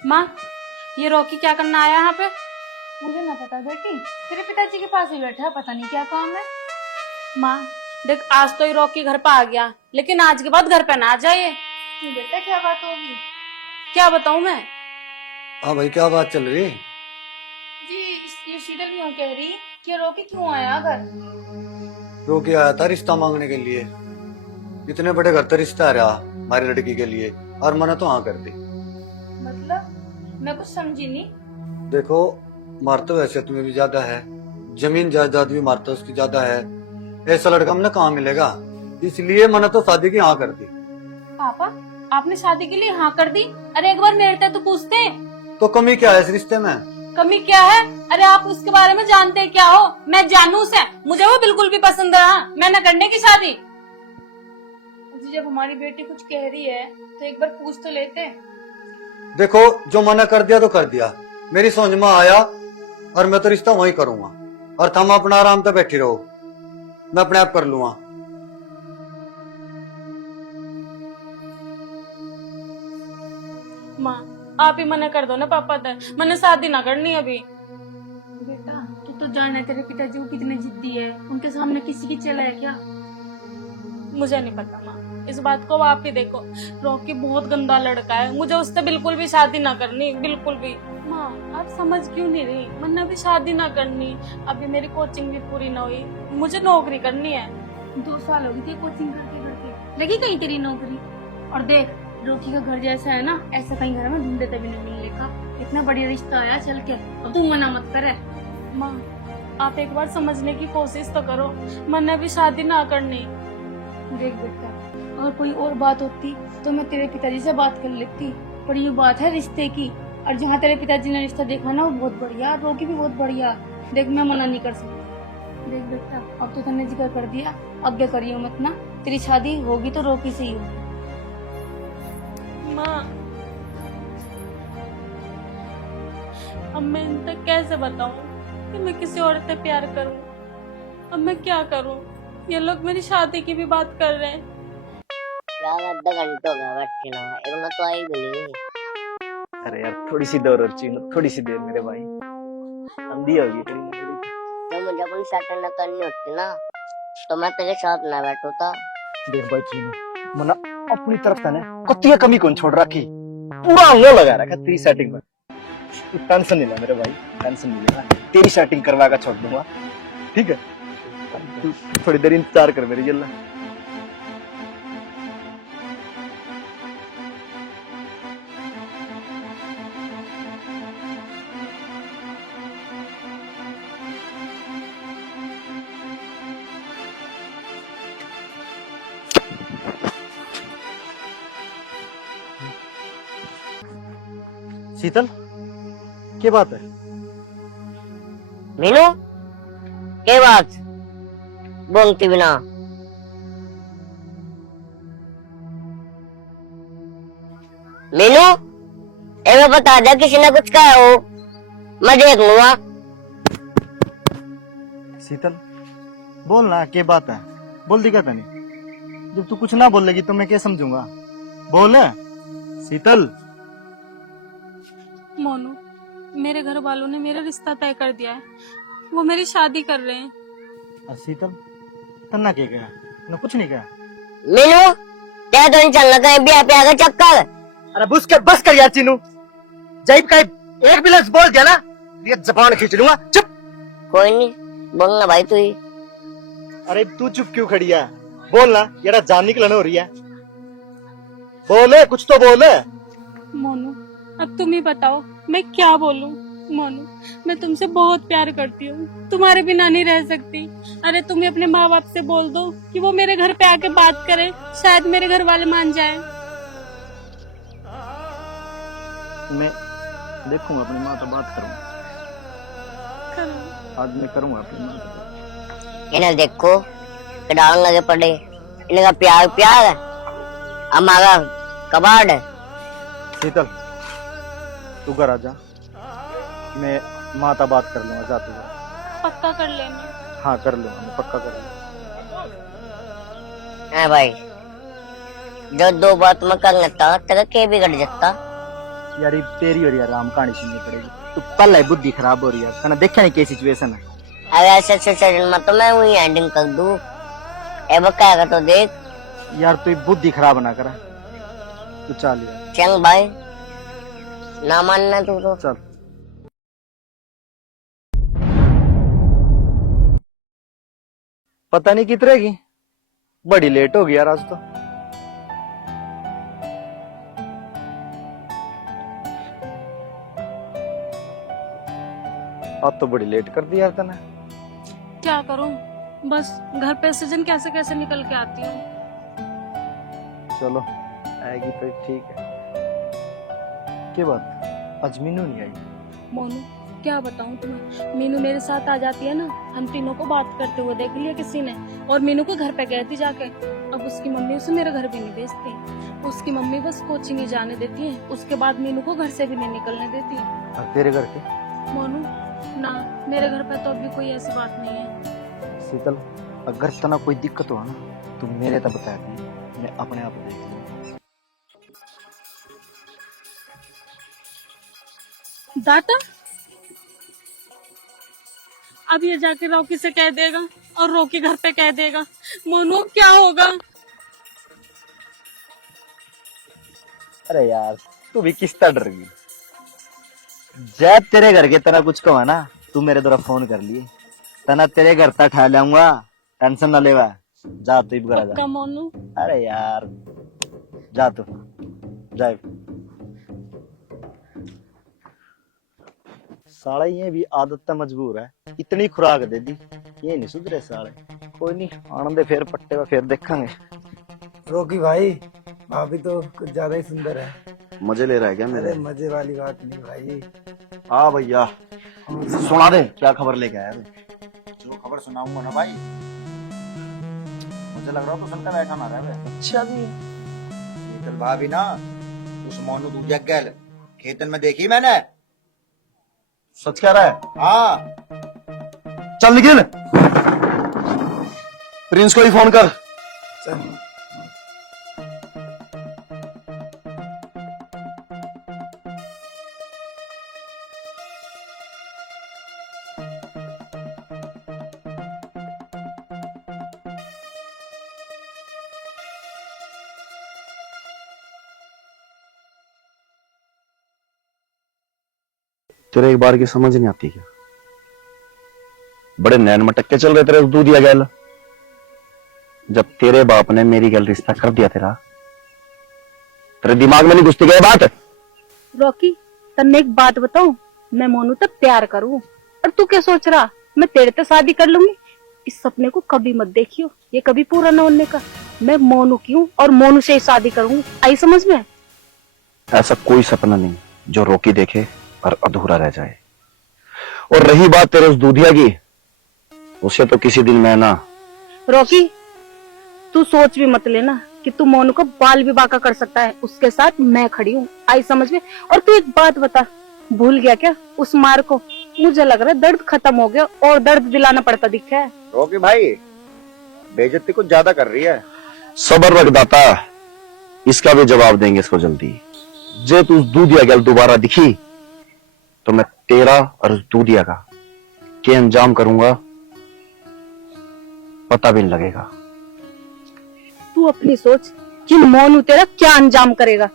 माँ, ये रॉकी क्या करना आया यहाँ पे? मुझे ना पता बेटी, तेरे पिताजी के पास ही बैठा है, पता नहीं क्या काम है। माँ देख, आज तो ये रॉकी घर पे आ गया, लेकिन आज के बाद घर पे ना आ जाइए। बेटा क्या बात होगी? क्या बताऊँ मैं? हाँ भाई, क्या बात चल रही? जी ये शीतल यूँ कह रही कि रॉकी क्यों आया घर? रोके आया था रिश्ता मांगने के लिए, इतने बड़े घर का रिश्ता आ रहा हमारी लड़की के लिए, और मैंने तो हाँ कर दी। मतलब मैं कुछ समझी नहीं। देखो, मारतो हैसियत में भी ज्यादा है, जमीन जायदाद भी मारतो उसकी ज्यादा है, ऐसा लड़का हमने कहाँ मिलेगा, इसलिए मैंने तो शादी की हाँ कर दी। पापा, आपने शादी के लिए हाँ कर दी? अरे एक बार मेरे तक तो पूछते। तो कमी क्या है इस रिश्ते में? कमी क्या है? अरे आप उसके बारे में जानते क्या हो? मैं जानू से, मुझे वो बिल्कुल भी पसंद है, मैं न करने की शादी। जब हमारी बेटी कुछ कह रही है तो एक बार पूछ तो लेते। देखो, जो मना कर दिया तो कर दिया, मेरी समझ में आया और मैं तो रिश्ता वही करूंगा, और तुम अपना आराम से बैठी रहो, मैं अपने आप कर लूंगा। माँ आप ही मना कर दो ना पापा तक, मैंने शादी ना करनी अभी। बेटा तू तो जान है तेरे पिताजी वो कितने जिद्दी है, उनके सामने किसी की चला है क्या? मुझे नहीं पता माँ, इस बात को आप ही देखो। रॉकी बहुत गंदा लड़का है, मुझे उससे बिल्कुल भी शादी ना करनी, बिल्कुल भी। माँ आप समझ क्यों नहीं रही, मैंने अभी शादी ना करनी, अभी मेरी कोचिंग भी पूरी ना हुई, मुझे नौकरी करनी है। 2 साल हो गई थी कोचिंग करते करते, लगी कहीं तेरी नौकरी? और देख रॉकी का घर जैसा है ना, ऐसा कहीं घर में ढूंढते तभी नहीं मिलने का, इतना बढ़िया रिश्ता आया चल के, अब तू मना मत करे। माँ आप एक बार समझने की कोशिश तो करो, मैंने अभी शादी ना करनी। देख बेटा, अगर कोई और बात होती तो मैं तेरे पिताजी से बात कर लेती, पर ये बात है रिश्ते की, और जहाँ तेरे पिताजी ने रिश्ता देखा ना वो बहुत बढ़िया, रॉकी भी बहुत बढ़िया। देख मैं मना नहीं कर सकती। देख बेटा अब तो तुमने जिक्र कर दिया, आगे करियो मत ना, तेरी शादी होगी तो रॉकी से ही होगी। माँ अब मैं इन तक कैसे बताऊं कि मैं किसी और से प्यार करूं? अब मैं क्या करूं? ये लोग मेरी शादी की भी बात कर रहे हैं। यार आधा घंटा हो गया बैठे ना, एक ना तो आई भी नहीं। अरे यार थोड़ी सी देर और चाहिए, थोड़ी सी देर मेरे भाई, अंधी होगी तेरी। तो मुझे अपनी सेटिंग ना करनी होती ना तो मैं तेरे साथ ना बैठता। देख भाई चीनू, मना अपनी तरफ से ना कुत्ती कमी कौन छोड़ रखी, पूरा अंगो लगा रखा तेरी सेटिंग में। तू टेंशन नहीं ले मेरे भाई, टेंशन नहीं लेना, तेरी सेटिंग करवा कर छोड़ दूंगा, ठीक है? तू थोड़ी देर इंतजार कर मेरी, जल्ला। शीतल क्या बात है? मीनू क्या बात बोलती बिना? मीनू ए बता दे, किसी ने कुछ कहा हो मैं देख लूंगा। शीतल बोल ना, क्या बात है? बोल दी क्या तनी? जब तू कुछ ना बोलेगी तो मैं क्या समझूंगा? बोल शीतल। मोनू मेरे घर वालों ने मेरा रिश्ता तय कर दिया है, वो मेरी शादी कर रहे हैं। शीतल तन्ना क्या कहा? ना कुछ नहीं कहा। मीनू क्या तो नहीं चलना कहीं भी पे आगे चक्कर। अरे बस कर यार चीनू, जब का एक भी लफ्ज बोल दिया ना ये जबान खींच लूंगा। चुप। कोई नहीं बोलना भाई तू ही। अरे तू चुप क्यों खड़ी है? बोल ना, यार जान निकलन हो रही है, बोले कुछ तो बोले। मोनू अब तुम ही बताओ मैं क्या बोलूं? मोनू मैं तुमसे बहुत प्यार करती हूँ, तुम्हारे बिना नहीं रह सकती। अरे तुम ही अपने माँ बाप से बोल दो कि वो मेरे घर पे आके बात करें, शायद मेरे घर वाले मान जाएं। मैं देखूंगा अपनी माँ से बात करूंगा, आज मैं करूंगा अपनी माँ से बात। इन्हें देखो डाल लगे पड़े, इनका प्यार प्यार है, हमारा कबाड़ है। शीतल तू घर आजा, मैं माता बात कर लूंगा, जा तू। पक्का कर लेना। हाँ कर लूंगा, मैं पक्का कर लूंगा। है भाई जो 2 बात में कर लेता तेरा के बिगड़ जाता। यार ये तेरी और यार राम कहानी सुननी पड़ेगी, तू पल है बुद्धि खराब हो रही है, कहना देखा नहीं क्या सिचुएशन है। अगर ऐसे सिचुएशन में तो मैं वही एंडिंग कर दूं, ए बकाया तो देख। यार तू बुद्धि खराब ना करा, तू चल यार। चल भाई ना मानना तू तो चल। पता नहीं कितने की बड़ी लेट हो गई यार आज तो। आज तो बड़ी लेट कर दी यार तने। क्या करूं, बस घर पे सीजन कैसे कैसे निकल के आती हूँ। चलो आएगी तो ठीक है। क्या बात आज मीनू नहीं आई? मोनू क्या बताऊं तुम्हें, मीनू मेरे साथ आ जाती है ना, हम तीनों को बात करते हुए देख लिया किसी ने, और मीनू को घर पे गई थी जाके। अब अब उसकी मम्मी उसे मेरे घर भी नहीं भेजती। उसकी मम्मी बस कोचिंग ही जाने देती है, उसके बाद मीनू को घर से भी नहीं निकलने देती। और तेरे घर के? मोनू ना, मेरे घर पे तो अभी कोई ऐसी बात नहीं है। शीतल, अगर तना कोई दिक्कत हो ना तो मेरे तब बता दी, मैं अपने आप देख लूंगा। दाता अब ये जाके रॉकी से कह देगा और रॉकी घर पे कह देगा। मोनू क्या होगा? अरे यार तू भी किस तरह डर गई? जब तेरे घर के तना कुछ कहा ना तू मेरे द्वारा फोन कर लिए, तना तेरे घर तक ठा लाऊंगा, टेंशन ना लेवा। जा तू घर जा। पक्का मोनू? अरे यार जा तू जा। साला ये भी आदत तो मजबूर है, इतनी खुराक दे दी ये नहीं सुधरे साले। कोई नहीं, आनंद फिर पट्टे में फिर देखेंगे। रोकी भाई, भाभी तो कुछ ज्यादा ही सुंदर है। मजे ले रहा है क्या मेरे? अरे मजे वाली बात नहीं भाई। हाँ भैया सुना दे, क्या खबर लेके आया तू? जो खबर सुनाऊंगा ना भाई, मुझे लग रहा है तो सुनकर बैठा ना रहे। अच्छा जी। शीतल भाभी ना उस मोनू दूधिया गैल खेतन में देखी मैंने। सच कह रहा है? हाँ चल निखिल, प्रिंस को ही फोन कर। चल तेरे एक बार की समझ नहीं आती क्या? बड़े नैन मटक्के चल रहे तेरे दूधिया गैल। जब तेरे बाप ने मेरी गैल रिश्ता कर दिया तेरे दिमाग में नहीं घुसती क्या बात? रॉकी तन्ने एक बात बताऊं, मैं मोनू तक प्यार करूं और तू क्या सोच रहा मैं तेरे से शादी कर लूंगी? इस सपने को कभी मत देखियो, ये कभी पूरा न होने का। मैं मोनू की हूं और मोनू से ही शादी करूंगी, आई समझ में? ऐसा कोई सपना नहीं जो रोकी देखे और अधूरा रह जाए। और रही बात तेरे उस दूधिया की, उसे तो किसी दिन मैं ना। रॉकी तू सोच भी मत लेना कि तू मोनू को बाल विवाह का कर सकता है, उसके साथ मैं खड़ी हूँ, आई समझ में? और तू एक बात बता, भूल गया क्या उस मार को? मुझे लग रहा है दर्द खत्म हो गया और दर्द दिलाना पड़ता दिखा है। रोकी भाई बेइज्जती कुछ ज्यादा कर रही है। सबर रख दाता, इसका भी जवाब देंगे इसको जल्दी। जे तू दूधिया गैल दोबारा दिखी तो मैं तेरा और उस दूधिया का क्या अंजाम करूंगा पता भी नहीं लगेगा। तू अपनी सोच कि मोनू तेरा क्या अंजाम करेगा।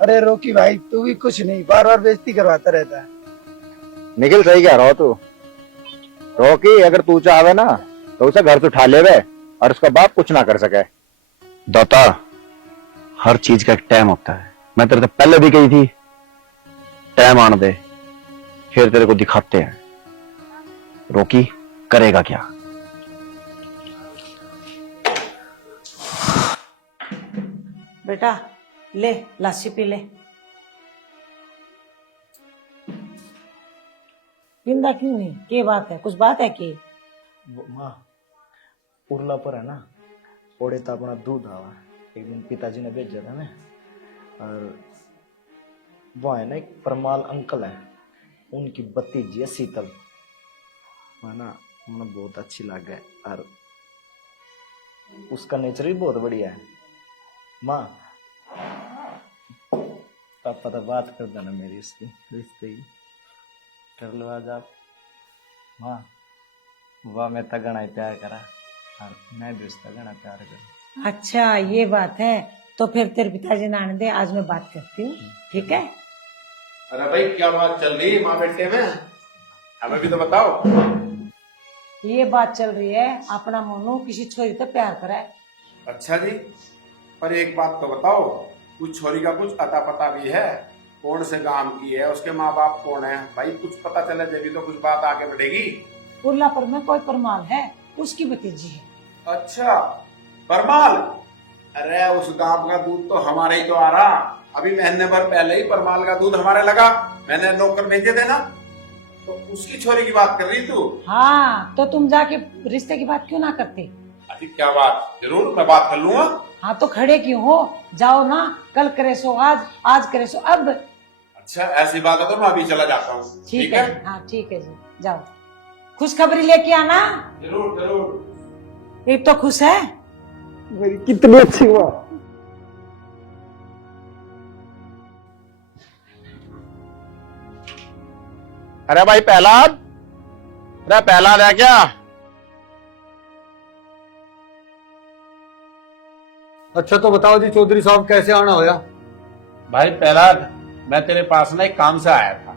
अरे रोकी भाई, तू भी कुछ नहीं, बार बार बेइज्जती करवाता रहता है। निखिल सही कह रहा हो तू। रोकी अगर तू चाहे ना तो उसे घर से उठा ले वे और उसका बाप कुछ ना कर सके। दाता हर चीज का एक टाइम होता है, मैं तेरे से पहले भी कही थी, टाइम आने दे फिर तेरे को दिखाते हैं रोकी करेगा क्या। बेटा ले लस्सी पी ले। पिंदा क्यों नहीं? क्या बात है? कुछ बात है कि? माँ उर्ला पर है ना, ओड़े तो अपना दूध आवा। एक दिन पिताजी ने भेजा था मैं, और वो है ना एक परमाल अंकल है, उनकी भतीजी है शीतल, है ना, मुझे बहुत अच्छी लग गई और उसका नेचर भी बहुत बढ़िया है। माँ पापा तो बात कर देना मेरी उसकी रिश्ते की कर लो आज आप। माँ वह मैं तो घना ही प्यार करा और मैं भी उसका घना प्यार करूँ। अच्छा ये बात है, तो फिर तेरे पिताजी ने आने दे, आज मैं बात करती हूँ, ठीक है? अरे भाई क्या बात चल रही है माँ बेटे में, हमें भी तो बताओ। ये बात चल रही है अपना मोनू किसी छोरी से प्यार करा है। अच्छा जी, पर एक बात तो बताओ, उस छोरी का कुछ अता पता भी है? कौन से गांव की है, उसके माँ बाप कौन है? भाई कुछ पता चले देवी तो कुछ बात आगे बढ़ेगी। उर्लापुर में कोई परमाल है, उसकी भतीजी है। अच्छा परमाल, अरे उस गांव का दूध तो हमारे ही तो आ रहा। अभी महीने भर पहले ही परमाल का दूध हमारे लगा, मैंने नौकर भेजे थे ना। तो उसकी छोरी की बात कर रही तू? हाँ, तो तुम जाके रिश्ते की बात क्यों ना करते? अरे क्या बात, जरूर मैं बात कर लूंगा। हाँ, तो खड़े क्यों हो? जाओ ना, कल करे सो आज, आज करे सो अब। अच्छा ऐसी बात है तो मैं अभी चला जाता हूँ। ठीक है, हाँ ठीक है जी, जाओ। खुशखबरी लेके आना। जरूर जरूर। एक तो खुश है। मेरी कितनी अच्छी हुआ। अरे भाई पहलाद, अरे पहलाद है क्या? अच्छा तो बताओ जी चौधरी साहब, कैसे आना होया? भाई पहलाद, मैं तेरे पास ना एक काम से आया था।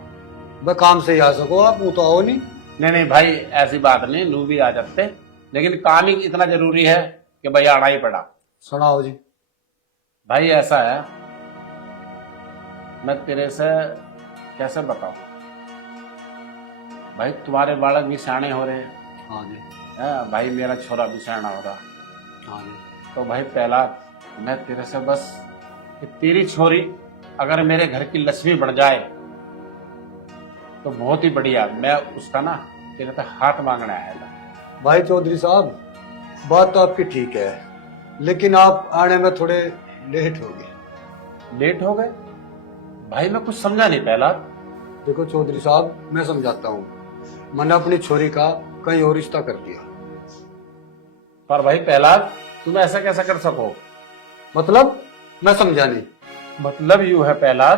मैं काम से ही आ सको, आप वो तो आओ नहीं। नहीं भाई, ऐसी बात नहीं, लू भी आ जाते, लेकिन काम ही इतना जरूरी है कि भाई आना ही पड़ा। सुनाओ जी। भाई ऐसा है, मैं तेरे से कैसे बताऊं भाई, तुम्हारे बालक भी सियाने हो रहे हैं। हाँ जी। है, भाई मेरा छोरा भी सियाना हो रहा। हाँ जी। तो भाई पहला मैं तेरे से बस कि तेरी छोरी अगर मेरे घर की लक्ष्मी बन जाए तो बहुत ही बढ़िया। मैं उसका ना तेरे से हाथ मांगने आएगा। भाई चौधरी साहब, बात तो आपकी ठीक है, लेकिन आप आने में थोड़े लेट हो गए। लेट हो गए? भाई मैं कुछ समझा नहीं पहला। देखो चौधरी साहब, मैं समझाता हूँ। मैंने अपनी छोरी का कहीं और रिश्ता कर दिया। पर भाई पहला तुम ऐसा कैसा कर सको? मतलब मैं समझा नहीं। मतलब यूं है पहला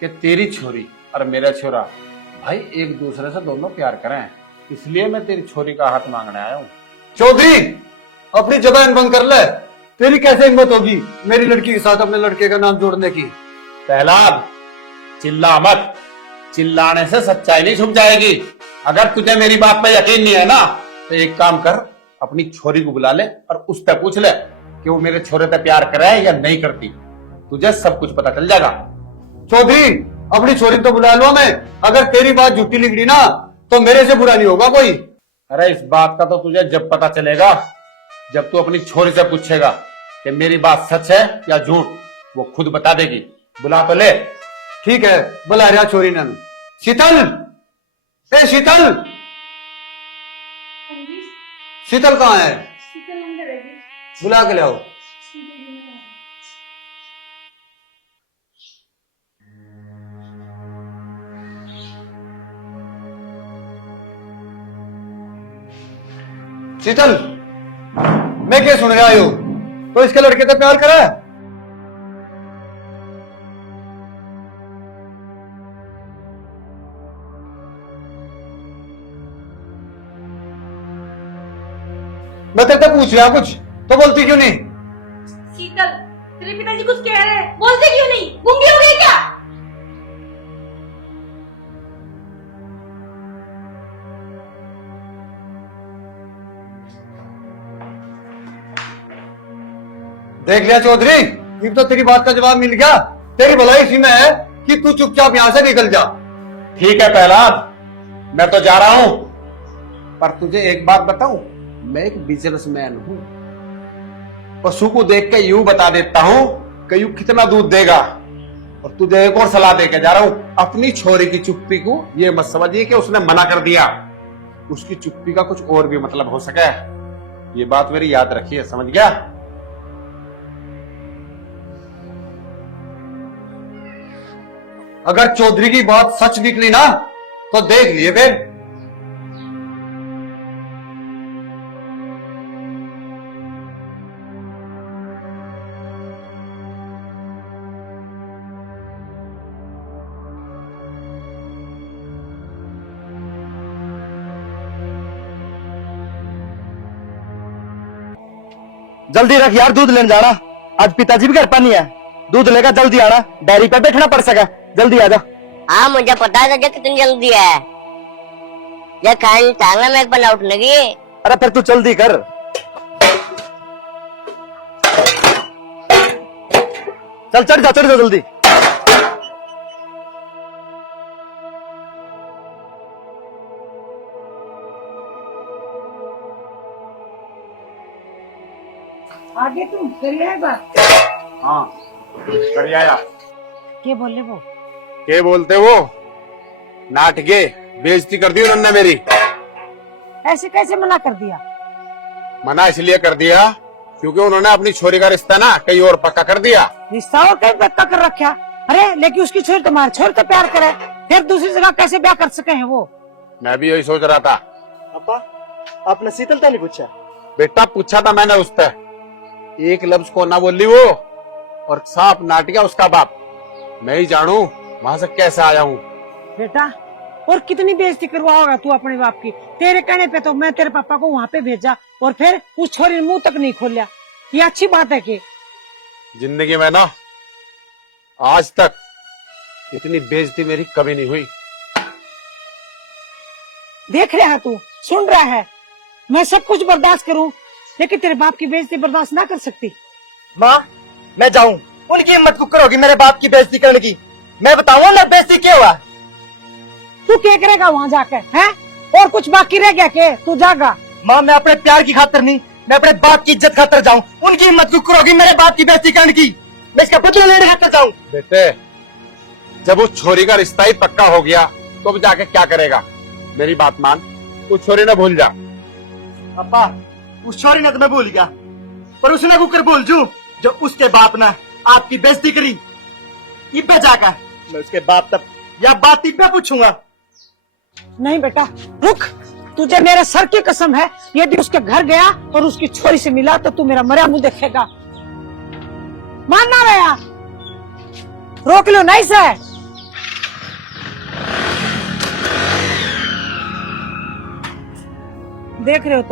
कि तेरी छोरी और मेरा छोरा भाई एक दूसरे से दोनों प्यार करें, इसलिए मैं तेरी छोरी का हाथ मांगने आया हूँ। चौधरी, अपनी जबान बंद कर ले। तेरी कैसे हिम्मत होगी मेरी लड़की के साथ अपने लड़के का नाम जोड़ने की? पहला चिल्ला मत, चिल्लाने से सच्चाई नहीं छुप जाएगी। अगर तुझे मेरी बात पे यकीन नहीं है ना तो एक काम कर, अपनी छोरी को बुला ले और उससे पूछ ले कि वो मेरे छोरे से प्यार करे या नहीं करती। तुझे सब कुछ पता चल जाएगा। चौधरी, अपनी छोरी तो बुला लो मैं। अगर तेरी बात झूठी निकली ना तो मेरे से बुरा नहीं होगा कोई। अरे इस बात का तो तुझे जब पता चलेगा जब तू अपनी छोरी से पूछेगा कि मेरी बात सच है या झूठ, वो खुद बता देगी। बुला तो ले। ठीक है, बुला रहा छोरी ने। शीतल, ए शीतल, शीतल कहाँ है? बुला के ले आओ। शीतल, मैं क्या सुन रहा हूं? तो इसके लड़के तो प्यार करा है? मैं तेरे से पूछ रहा कुछ तो बोलती क्यों नहीं? शीतल, तेरे पिताजी कुछ कह रहे हैं, बोलते क्यों नहीं? गूंगी हो गई क्या? देख लिया चौधरी, ये तो तेरी बात का जवाब मिल गया। तेरी भलाई इसी में है कि तू चुपचाप यहां से निकल जा। ठीक है पहला, मैं तो जा रहा हूं, पर तुझे एक बात बताऊं, मैं एक बिजनेसमैन हूं। पशु को देख के यूं बता देता हूं कि यूं कितना दूध देगा। और तुझे एक और सलाह देके जा रहा हूं, अपनी छोरी की चुप्पी को ये मत समझिए कि उसने मना कर दिया। उसकी चुप्पी का कुछ और भी मतलब हो सके, ये बात मेरी याद रखिए, समझ गया? अगर चौधरी की बात सच निकली ना तो देख लिए फिर। जल्दी रख यार, दूध लेने जाना। आज पिताजी भी घर पर नहीं है। दूध लेकर जल्दी आना, डेयरी पे बैठना पड़ सका। जल्दी आ जा। हाँ मुझे पता है तुझे कितनी जल्दी है। ये खान टांगा में एक बार लौट लगी। अरे फिर तू जल्दी कर। चल चढ़ जा जल्दी। आगे तुम करिए एक बार। हाँ कर आया। क्या बोले वो? के बोलते वो नाटके बेइज्जती कर दी उन्होंने मेरी। ऐसे कैसे मना कर दिया? मना इसलिए कर दिया क्योंकि उन्होंने अपनी छोरी का रिश्ता ना कहीं और पक्का कर दिया। रिश्ता और कहीं पक्का कर रखा? अरे लेकिन उसकी छोरी तुम्हारे छोरी तो प्यार करे, फिर दूसरी जगह कैसे ब्याह कर सके हैं वो? मैं भी यही सोच रहा था। अब्बा आपने शीतल तो नहीं पूछा? बेटा पूछा था मैंने उससे, एक लफ्ज को ना बोली वो, और सांप नाट गया उसका बाप। मैं ही जानू वहां से कैसे आया हूँ। बेटा और कितनी बेइज्जती करवाओगा तू अपने बाप की? तेरे कहने पे तो मैं तेरे पापा को वहाँ पे भेजा और फिर उस छोरी ने मुंह तक नहीं खोलिया। ये अच्छी बात है कि जिंदगी में ना आज तक इतनी बेइज्जती मेरी कभी नहीं हुई। देख रहा है तू, सुन रहा है, मैं सब कुछ बर्दाश्त करूं लेकिन तेरे बाप की बेइज्जती बर्दाश्त ना कर सकती। माँ मैं जाऊं, उनकी हिम्मत कुकर होगी मेरे बाप की बेइज्जती करने की। मैं बताऊं ना बेइज्जती क्या हुआ? तू क्या करेगा वहाँ जाकर? हैं? और कुछ बाकी रह गया के? तू जागा? माँ मैं अपने प्यार की खातिर नहीं, मैं अपने बाप की इज्जत खातिर जाऊं। उनकी हिम्मत कुकर होगी मेरे बाप की बेइज्जती करने की। मैं इसका बदला लेने खातिर जाऊं। बेटे जब उस छोरी का रिश्ता ही पक्का हो गया तो अब जाके क्या करेगा? मेरी बात मान, उस छोरी ने भूल जा। अब्बा उस छोरी ने तो मैं भूल गया, पर उसने कुकर भूल जू जो उसके बाप ने आपकी बेइज्जती करी। इब्बे जाकर मैं उसके बाप तक या बात इब्बे पूछूंगा। नहीं बेटा रुक, तुझे मेरे सर की कसम है, यदि उसके घर गया और उसकी छोरी से मिला तो तू मेरा मरा मुंह देखेगा। मानना रहा, रोक लो नहीं से। देख रहे हो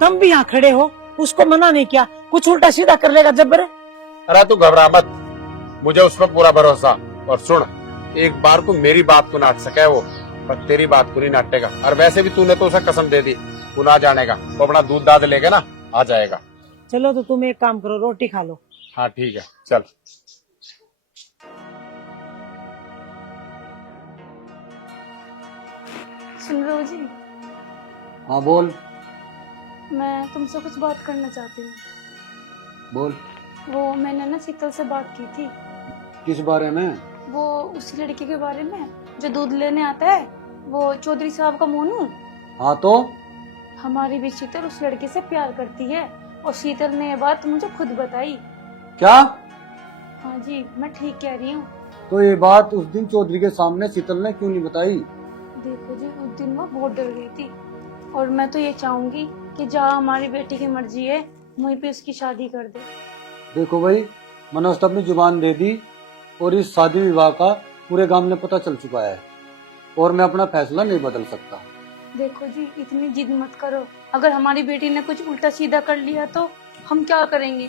तुम भी यहाँ खड़े हो, उसको मना नहीं किया, कुछ उल्टा सीधा कर लेगा जब्बर। अरे तू घबरा मत, मुझे उस पर पूरा भरोसा। और सुन, एक बार को मेरी बात को नाट सके वो, पर तेरी बात को नहीं नाटेगा। और वैसे भी तूने तो उसे कसम दे दी, वो ना जानेगा, वो अपना दूध दाद लेके ना आ जाएगा। चलो तो तुम एक काम करो, रोटी खा लो। हाँ ठीक है चल। सुन रहे हो जी? हाँ बोल। मैं तुमसे कुछ बात करना चाहती हूँ। बोल। वो मैंने ना शीतल से बात की थी। किस बारे में? वो उस लड़के के बारे में जो दूध लेने आता है, वो चौधरी साहब का मोनू। हाँ तो हमारी भी शीतल उस लड़के से प्यार करती है, और शीतल ने ये बात मुझे खुद बताई। क्या? हाँ जी मैं ठीक कह रही हूँ। तो ये बात उस दिन चौधरी के सामने शीतल ने क्यों नहीं बताई? देखो जी उस दिन वो बहुत डर गई थी, और मैं तो ये चाहूंगी कि जहाँ हमारी बेटी की मर्जी है वहीं पे उसकी शादी कर दे। देखो भाई, मैंने उसने अपनी जुबान दे दी और इस शादी विवाह का पूरे गांव में पता चल चुका है, और मैं अपना फैसला नहीं बदल सकता। देखो जी इतनी जिद मत करो, अगर हमारी बेटी ने कुछ उल्टा सीधा कर लिया तो हम क्या करेंगे?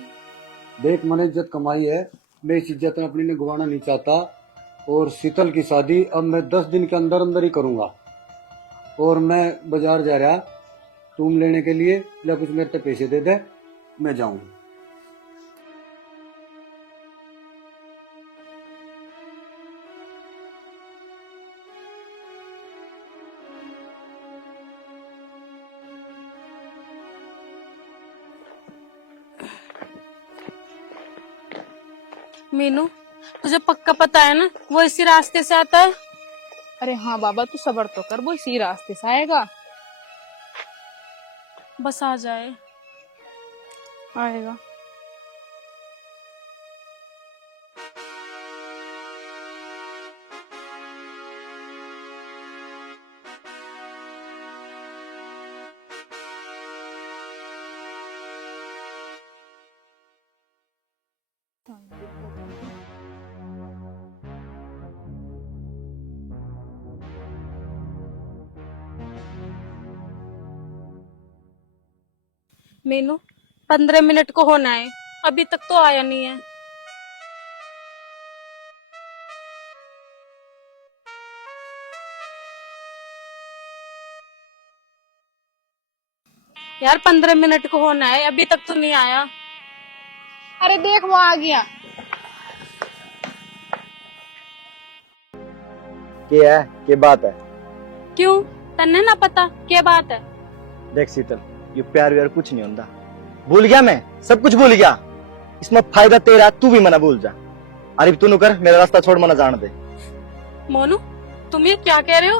देख मैंने इज्जत कमाई है, मैं इस इज्जत में अपनी ने गंवाना नहीं चाहता, और शीतल की शादी अब मैं 10 दिन के अंदर अंदर ही करूंगा। और मैं बाजार जा रहा रूम लेने के लिए, या कुछ मेरे पे पैसे दे दे, मैं जाऊंगा। मीनू तुझे पक्का पता है ना वो इसी रास्ते से आता है? अरे हाँ बाबा तू सब्र तो कर, वो इसी रास्ते से आएगा। बस आ जाए। आएगा। मीनू 15 मिनट को होना है, अभी तक तो आया नहीं है। यार 15 मिनट को होना है, अभी तक तो नहीं आया। अरे देख वो आ गया। क्या है? क्या बात है? क्यों तन्ने ना पता क्या बात है? देख शीतल, ये प्यार व्यार कुछ नहीं होता। भूल गया मैं, सब कुछ भूल गया। इसमें फायदा तेरा, तू भी मना भूल जा। अरे तू कर, मेरा रास्ता छोड़, मना जान दे। मोनू तुम ये क्या कह रहे हो?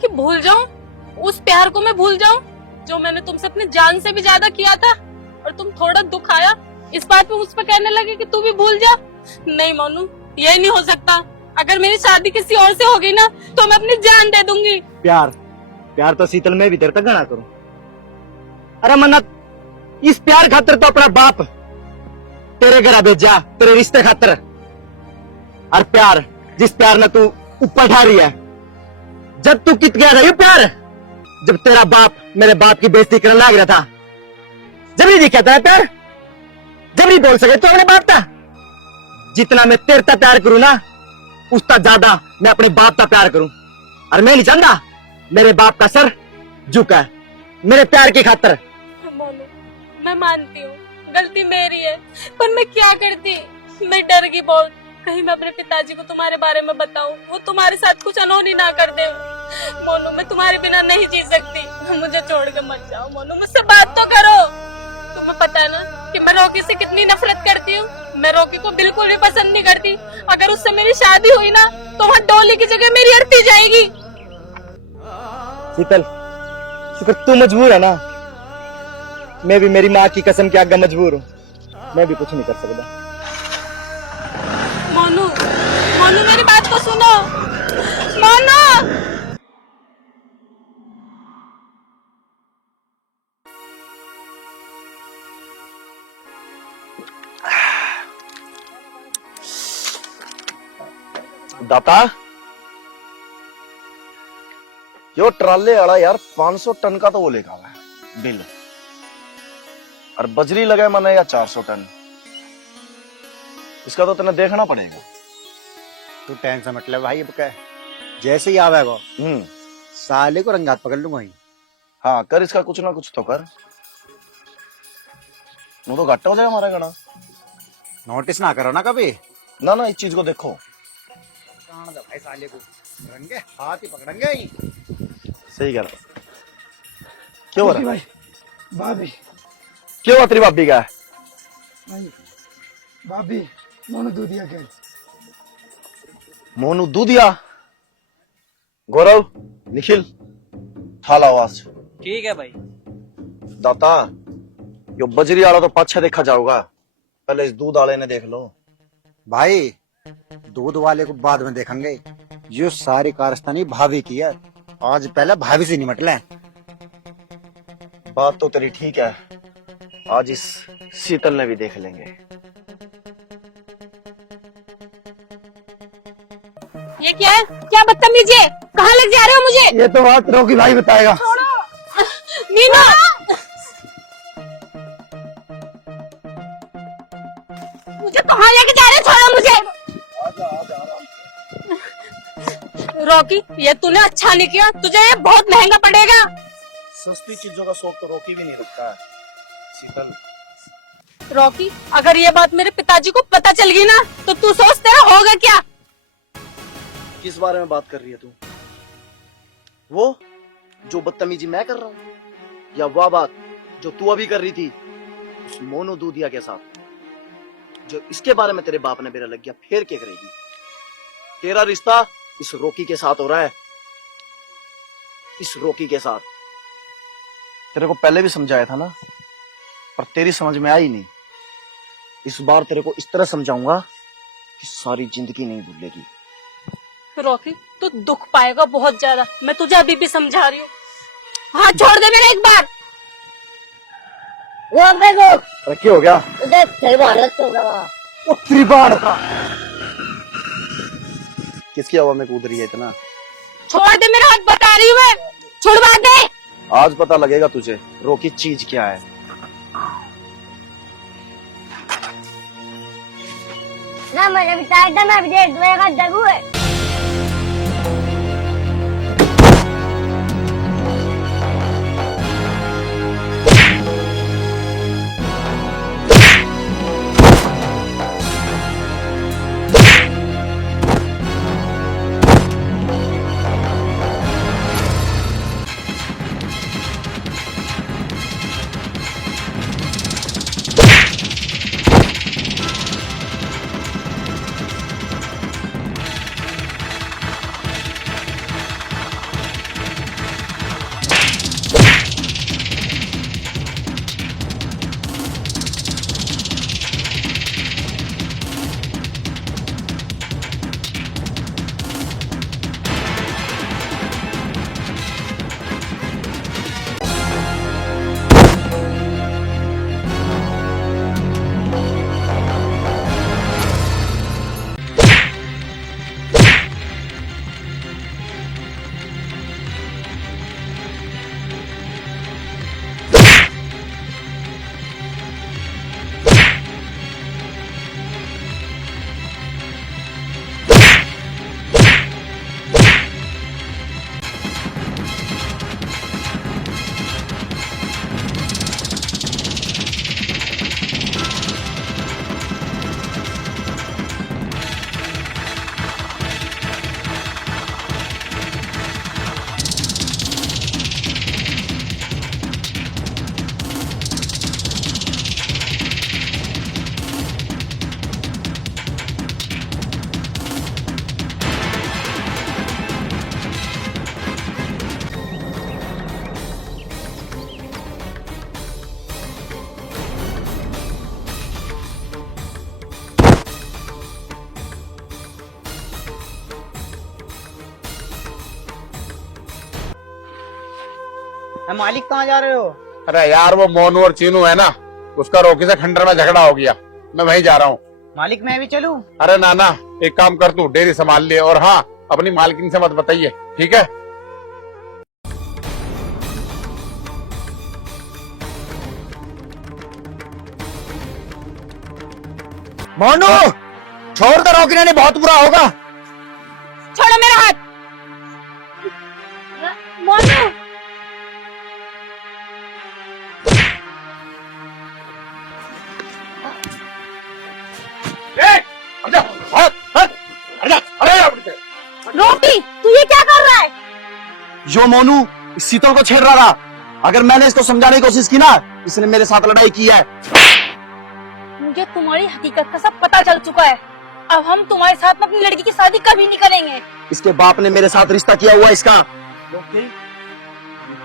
कि भूल जाऊं, उस प्यार को मैं भूल जाऊं जो मैंने तुमसे अपनी जान से भी ज्यादा किया था, और तुम थोड़ा दुख आया इस बात पे मुझ पर कहने लगे कि तू भी भूल जा। नहीं मोनू, ये नहीं हो सकता। अगर मेरी शादी किसी और से होगी ना तो मैं अपनी जान दे दूंगी। प्यार तो शीतल मैं भी तेरे तक गणा करूं। अरे मन्नत, इस प्यार खातर तो अपना बाप तेरे घर भेजा, तेरे रिश्ते खातर। और प्यार, जिस प्यार ने तू ऊपर ठा रही है, जब तू कित गया था ये प्यार, जब तेरा बाप मेरे बाप की बेइज्जती करने लग रहा था, जब नहीं दिखा था प्यार, जब नहीं बोल सके तो अपने बाप था। जितना मैं तेरे तक प्यार करूं ना, उसका ज्यादा मैं अपने बाप का प्यार करूं। और मैं नहीं चाहता मेरे बाप का सर झुका है मेरे प्यार की खातर। मोनू, मैं मानती हूँ गलती मेरी है, पर मैं क्या करती, मैं डर गई बहुत। कहीं मैं अपने पिताजी को तुम्हारे बारे में बताऊं, वो तुम्हारे साथ कुछ अनहोनी ना कर दे। मोनू, मैं तुम्हारे बिना नहीं जी सकती, मुझे छोड़ के मत जाओ। मोनू, मुझसे बात तो करो। तुम्हें पता है ना कि मैं रॉकी से कितनी नफरत करती हूँ। मैं रॉकी को बिल्कुल भी पसंद नहीं करती। अगर उससे मेरी शादी हुई ना तो वहाँ डोली की जगह मेरी अर्थी जाएगी। शीतल, शुक्र तू मजबूर है ना, मैं भी मेरी माँ की कसम के आगे मजबूर हूँ। मैं भी कुछ नहीं कर सकता। मोनू, मोनू मेरी बात तो सुनो। मोनू, दाता, यो ट्राले वाला यार 500 टन का तो वो लेगा बिल, और बजरी लगाए मना या 400 टन। इसका तो तुम्हें देखना पड़ेगा। तू टेंशन मतलब भाई, अब क्या जैसे ही आवेगा साले को रंगात पकड़ लूंगा ही। हाँ कर, इसका कुछ ना कुछ तो कर, वो तो घाटा हो जाएगा हमारा गड़ा। नोटिस ना करो ना कभी। ना ना, इस चीज को देखो। भाई साले को रंगे हाथ ही पकड़ेंगे ही। सही कह रहा। क्यों हो रहा भाई? भाभी, क्यों हुआ तेरी भाभी का? नहीं भाभी, मोनू दूधिया के। मोनू दूधिया? गौरव, निखिल, थाला आवाज। ठीक है भाई। दाता, यो बजरी वाला तो पाछे देखा जाऊगा, पहले इस दूध वाले ने देख लो। भाई दूध वाले को बाद में देखेंगे, यो सारी कारस्तानी भाभी की है। आज पहले भाभी से निमट ले। बात तो तेरी ठीक है, आज इस शीतल ने भी देख लेंगे। ये क्या है? क्या बदतमीजी है? कहाँ लग जा रहे हो मुझे? ये तो बात रॉकी भाई बताएगा। मीना, मुझे कहाँ लेके जा रहे हो? छोड़ो मुझे। रॉकी, ये तूने अच्छा नहीं किया, तुझे ये बहुत महंगा पड़ेगा। सस्ती चीजों का शौक तो रॉकी भी नहीं रखता है शीतल। रॉकी, अगर ये बात मेरे पिताजी को पता चल गई ना तो तू सोच तेरा होगा क्या? किस बारे में बात कर रही है तू? वो जो बदतमीजी मैं कर रहा हूँ, या वह बात जो तू अभी कर रही थी उस मोनू दूधिया के साथ, जो इसके बारे में तेरे बाप ने मेरा लग गया, फिर क्या करेगी? तेरा रिश्ता इस रॉकी के साथ हो रहा है, इस रॉकी के साथ। तेरे को पहले भी समझाया था ना, पर तेरी समझ में आई नहीं। इस बार तेरे को इस तरह समझाऊंगा कि सारी जिंदगी नहीं भूलेगी। रॉकी, तू दुख पाएगा बहुत ज्यादा, मैं तुझे अभी भी समझा रही हूँ। हाँ, छोड़ दे मेरा एक बार। वो अपने को अरे क्या हो गया? उधर त्रिभारत होगा वहाँ। वो त्रिबाण था। किसकी हवा में कूद रही है इतना? छोड़ दे मेरा हाथ, बता रही हूँ मैं, छुड़वा दे। आज पता लगेगा तुझे रॉकी चीज क्या है। ना मैंने बताया था, मैं विदेश दूंगा जरूर है। मैं मालिक कहाँ जा रहे हो? अरे यार वो मोनू और चीनू है ना, उसका रोकी से खंडर में झगड़ा हो गया, मैं वहीं जा रहा हूँ। मालिक मैं भी चलूं? अरे नाना एक काम कर, तू डेयरी संभाल ले, और हाँ अपनी मालकिन से मत बताइए, ठीक है? मोनू छोड़ दे, रोकने नहीं बहुत बुरा होगा। छोड़ो मेरा हाथ। मोनू रोकी, तू ये क्या कर रहा है? जो मोनू इस शीतल को छेड़ रहा था, अगर मैंने इसको समझाने की कोशिश की ना, इसने मेरे साथ लड़ाई की है। मुझे तुम्हारी हकीकत का सब पता चल चुका है। अब हम तुम्हारे साथ में अपनी लड़की की शादी कभी नहीं करेंगे। इसके बाप ने मेरे साथ रिश्ता किया हुआ है इसका। क्योंकि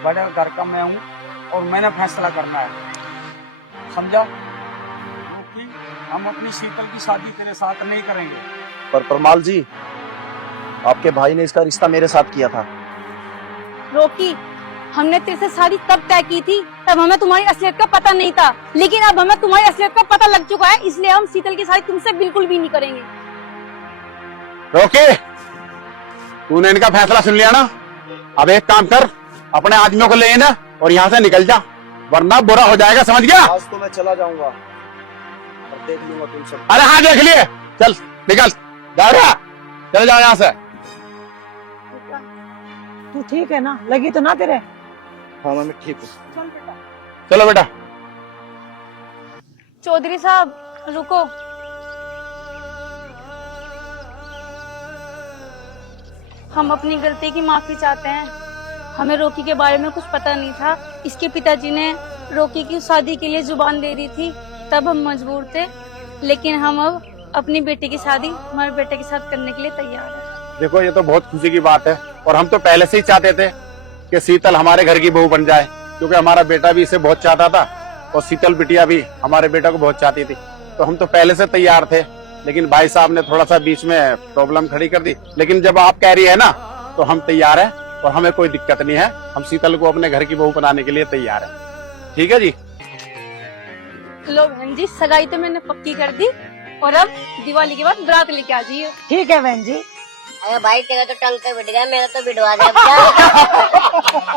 बड़े घर का मैं हूँ और मैंने फैसला करना है, समझा? क्योंकि हम अपनी शीतल की शादी तेरे साथ नहीं करेंगे। पर परमाल जी, आपके भाई ने इसका रिश्ता मेरे साथ किया था। रोकी, हमने तेरे से शादी तब तय की थी तब हमें तुम्हारी असलियत का पता नहीं था, लेकिन अब हमें तुम्हारी असलियत का पता लग चुका है, इसलिए हम शीतल की शादी तुमसे बिल्कुल भी नहीं करेंगे। रोके, तूने इनका फैसला सुन लिया ना? अब एक काम कर, अपने आदमियों को ले ना और यहाँ से निकल जा, वरना बुरा हो जाएगा, समझ गया? आज तो मैं चला जाऊंगा और देख लूंगा तुम सब। अरे हाँ देख लिए, चल निकल, जा रहा, चले जाओ यहाँ से। तू ठीक है ना? लगी तो ना तेरे? हाँ मैं ठीक हूँ। चलो बेटा। चौधरी साहब रुको, हम अपनी गलती की माफी चाहते हैं। हमें रोकी के बारे में कुछ पता नहीं था। इसके पिताजी ने रोकी की शादी के लिए जुबान दे दी थी, तब हम मजबूर थे, लेकिन हम अब अपनी बेटी की शादी हमारे बेटे के साथ करने के लिए तैयार हैं। देखो ये तो बहुत खुशी की बात है, और हम तो पहले से ही चाहते थे कि शीतल हमारे घर की बहू बन जाए, क्योंकि हमारा बेटा भी इसे बहुत चाहता था और शीतल बिटिया भी हमारे बेटा को बहुत चाहती थी। तो हम तो पहले से तैयार थे, लेकिन भाई साहब ने थोड़ा सा बीच में प्रॉब्लम खड़ी कर दी। लेकिन जब आप कह रही है ना, तो हम तैयार हैं और हमें कोई दिक्कत नहीं है। हम शीतल को अपने घर की बहू बनाने के लिए तैयार हैं। ठीक है जी? लो बहन जी, सगाई तो मैंने पक्की कर दी और अब दिवाली के बाद बारात लेके आ जाइए। ठीक है बहन जी। अरे भाई तेरा तो टंग कर बिठ गया, मेरा तो बिठवा दे अब क्या?